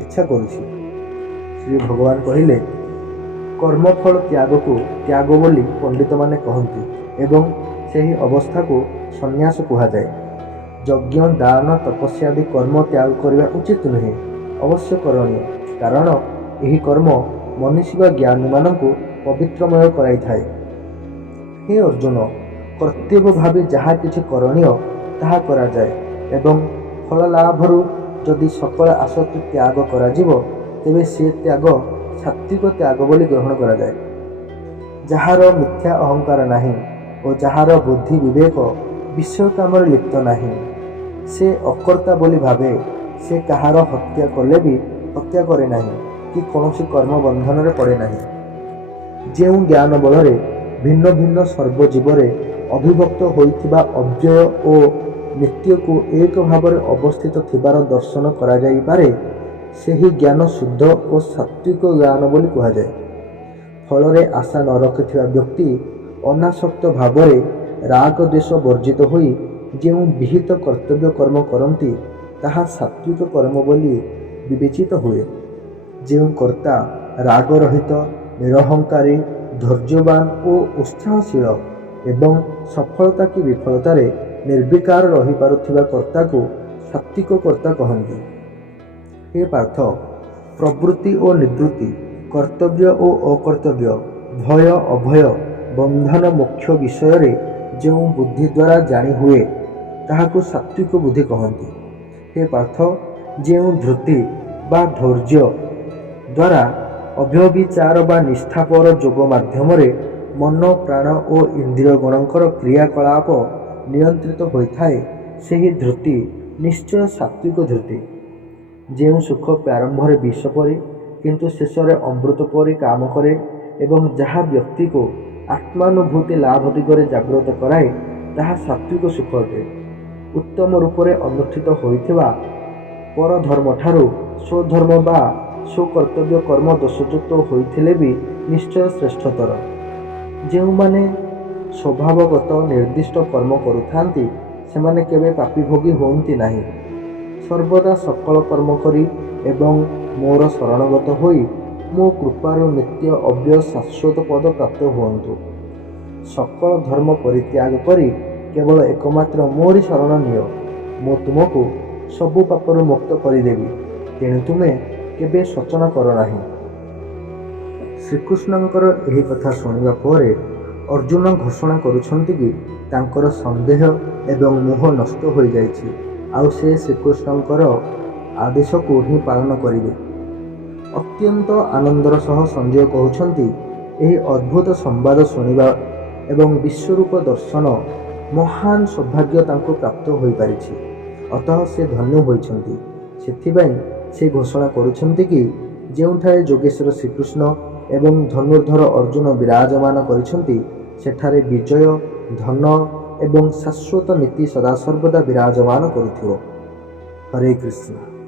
ଇଚ୍ଛା କରୁଛି। ଶ୍ରୀ ଭଗବାନ କହିଲେ, କର୍ମଫଳ ତ୍ୟାଗକୁ ତ୍ୟାଗ ବୋଲି ପଣ୍ଡିତମାନେ କହନ୍ତି ଏବଂ ସେହି ଅବସ୍ଥାକୁ ସନ୍ନ୍ୟାସ କୁହାଯାଏ। ଯଜ୍ଞ, ଦାନ, ତପସ୍ୟା ଆଦି କର୍ମ ତ୍ୟାଗ କରିବା ଉଚିତ ନୁହେଁ, ଅବଶ୍ୟ କରଣୀୟ, କାରଣ ଏହି କର୍ମ ମନୀଷୀ ବା ଜ୍ଞାନୀମାନଙ୍କୁ ପବିତ୍ରମୟ କରାଇଥାଏ। ହେ ଅର୍ଜୁନ, କର୍ତ୍ତବ୍ୟ ଭାବେ ଯାହା କିଛି କରଣୀୟ ତାହା କରାଯାଏ ଏବଂ ଫଳ ଲାଭରୁ ଯଦି ସକଳ ଆସକ୍ତି ତ୍ୟାଗ କରାଯିବ, ତେବେ ସେ ତ୍ୟାଗ ସାତ୍ତ୍ୱିକ ତ୍ୟାଗ ବୋଲି ଗ୍ରହଣ କରାଯାଏ। ଯାହାର ମିଥ୍ୟା ଅହଙ୍କାର ନାହିଁ ଓ ଯାହାର ବୁଦ୍ଧି ବିବେକ ବିଷୟ କାମରେ ଲିପ୍ତ ନାହିଁ, ସେ ଅକର୍ତ୍ତା ବୋଲି ଭାବେ। ସେ କାହାର ହତ୍ୟା କଲେ ବି ହତ୍ୟା କରେ ନାହିଁ କି କୌଣସି କର୍ମ ବନ୍ଧନରେ ପଡ଼େ ନାହିଁ। ଯେଉଁ ଜ୍ଞାନ ବଳରେ ଭିନ୍ନ ଭିନ୍ନ ସର୍ବଜୀବରେ ଅବିଭକ୍ତ ହୋଇଥିବା ଅବ୍ୟୟ ଓ ନିତ୍ୟକୁ ଏକ ଭାବରେ ଅବସ୍ଥିତ ଥିବାର ଦର୍ଶନ କରାଯାଇପାରେ, ସେହି ଜ୍ଞାନ ଶୁଦ୍ଧ ଓ ସାତ୍ତ୍ୱିକ ଜ୍ଞାନ ବୋଲି କୁହାଯାଏ। ଫଳରେ ଆଶା ନ ରଖିଥିବା ବ୍ୟକ୍ତି ଅନାସକ୍ତ ଭାବରେ ରାଗ ଦ୍ୱେଷ ବର୍ଜିତ ହୋଇ ଯେଉଁ ବିହିତ କର୍ତ୍ତବ୍ୟ କର୍ମ କରନ୍ତି, ତାହା ସାତ୍ତ୍ୱିକ କର୍ମ ବୋଲି ବିବେଚିତ ହୁଏ। ଯେଉଁ କର୍ତ୍ତା ରାଗରହିତ, ନିରହଙ୍କାରୀ, ଧୈର୍ଯ୍ୟବାନ ଓ ଉତ୍ସାହଶୀଳ ଏବଂ ସଫଳତା କି ବିଫଳତାରେ ନିର୍ବିକାର ରହିପାରୁଥିବା କର୍ତ୍ତାକୁ ସାତ୍ତ୍ୱିକ କର୍ତ୍ତା କହନ୍ତି। ହେ ପାର୍ଥ, ପ୍ରବୃତ୍ତି ଓ ନିବୃତ୍ତି, କର୍ତ୍ତବ୍ୟ ଓ ଅକର୍ତ୍ତବ୍ୟ, ଭୟ ଅଭୟ, ବନ୍ଧନ ମୋକ୍ଷ ବିଷୟରେ ଯେଉଁ ବୁଦ୍ଧି ଦ୍ୱାରା ଜାଣି ହୁଏ, ତାହାକୁ ସାତ୍ତ୍ୱିକ ବୁଦ୍ଧି କହନ୍ତି। ହେ ପାର୍ଥ, ଯେଉଁ ଧୃତି ବା ଧୈର୍ଯ୍ୟ ଦ୍ୱାରା ଅବ୍ୟଭିଚାର ବା ନିଷ୍ଠାପର ଯୋଗ ମାଧ୍ୟମରେ ମନ, ପ୍ରାଣ ଓ ଇନ୍ଦ୍ରିୟଗଣଙ୍କର କ୍ରିୟାକଳାପ ନିୟନ୍ତ୍ରିତ ହୋଇଥାଏ, ସେହି ଧୃତି ନିଶ୍ଚୟ ସାତ୍ତ୍ୱିକ ଧୃତି। ଯେଉଁ ସୁଖ ପ୍ରାରମ୍ଭରେ ବିଷ ପରି କିନ୍ତୁ ଶେଷରେ ଅମୃତ ପରି କାମ କରେ ଏବଂ ଯାହା ବ୍ୟକ୍ତିକୁ ଆତ୍ମାନୁଭୂତି ଲାଭ ଦିଗରେ ଜାଗ୍ରତ କରାଏ, ତାହା ସାତ୍ତ୍ୱିକ ସୁଖ ଅଟେ। ଉତ୍ତମ ରୂପରେ ଅନୁଷ୍ଠିତ ହୋଇଥିବା ପରଧର୍ମଠାରୁ ସ୍ୱଧର୍ମ ବା ସ୍ୱକର୍ତ୍ତବ୍ୟ କର୍ମ ଦୋଷଯୁକ୍ତ ହୋଇଥିଲେ ବି ନିଶ୍ଚୟ ଶ୍ରେଷ୍ଠତର। ଯେଉଁମାନେ ସ୍ୱଭାବଗତ ନିର୍ଦ୍ଦିଷ୍ଟ କର୍ମ କରୁଥାନ୍ତି, ସେମାନେ କେବେ ପାପୀଭୋଗୀ ହୁଅନ୍ତି ନାହିଁ। ସର୍ବଦା ସକଳ କର୍ମ କରି ଏବଂ ମୋର ଶରଣଗତ ହୋଇ ମୋ କୃପାରୁ ନିତ୍ୟ ଅବ୍ୟୟ ଶାଶ୍ୱତ ପଦ ପ୍ରାପ୍ତ ହୁଅନ୍ତୁ। ସକଳ ଧର୍ମ ପରିତ୍ୟାଗ କରି କେବଳ ଏକମାତ୍ର ମୋରି ଶରଣ ନିଅ। ମୁଁ ତୁମକୁ ସବୁ ପାପରୁ ମୁକ୍ତ କରିଦେବି, ତେଣୁ ତୁମେ କେବେ ଶୋଚନା କର ନାହିଁ। ଶ୍ରୀକୃଷ୍ଣଙ୍କର ଏହି କଥା ଶୁଣିବା ପରେ ଅର୍ଜୁନ ଘୋଷଣା କରୁଛନ୍ତି କି ତାଙ୍କର ସନ୍ଦେହ ଏବଂ ମୋହ ନଷ୍ଟ ହୋଇଯାଇଛି, ଆଉ ସେ ଶ୍ରୀକୃଷ୍ଣଙ୍କର ଆଦେଶକୁ ହିଁ ପାଳନ କରିବେ। ଅତ୍ୟନ୍ତ ଆନନ୍ଦର ସହ ସଞ୍ଜୟ କହୁଛନ୍ତି, ଏହି ଅଦ୍ଭୁତ ସମ୍ବାଦ ଶୁଣିବା ଏବଂ ବିଶ୍ୱରୂପ ଦର୍ଶନ ମହାନ ସୌଭାଗ୍ୟ ତାଙ୍କୁ ପ୍ରାପ୍ତ ହୋଇପାରିଛି, ଅତଃ ସେ ଧନ୍ୟ ହୋଇଛନ୍ତି। ସେଥିପାଇଁ ସେ ଘୋଷଣା କରୁଛନ୍ତି କି ଯେଉଁଠାରେ ଯୋଗେଶ୍ୱର ଶ୍ରୀକୃଷ୍ଣ ଏବଂ ଧନୁର୍ଦ୍ଧର ଅର୍ଜୁନ ବିରାଜମାନ କରିଛନ୍ତି, ସେଠାରେ ବିଜୟ, ଧନ ଏବଂ ଶାଶ୍ୱତ ନୀତି ସଦାସର୍ବଦା ବିରାଜମାନ କରୁଥିବ। ହରେ କୃଷ୍ଣ।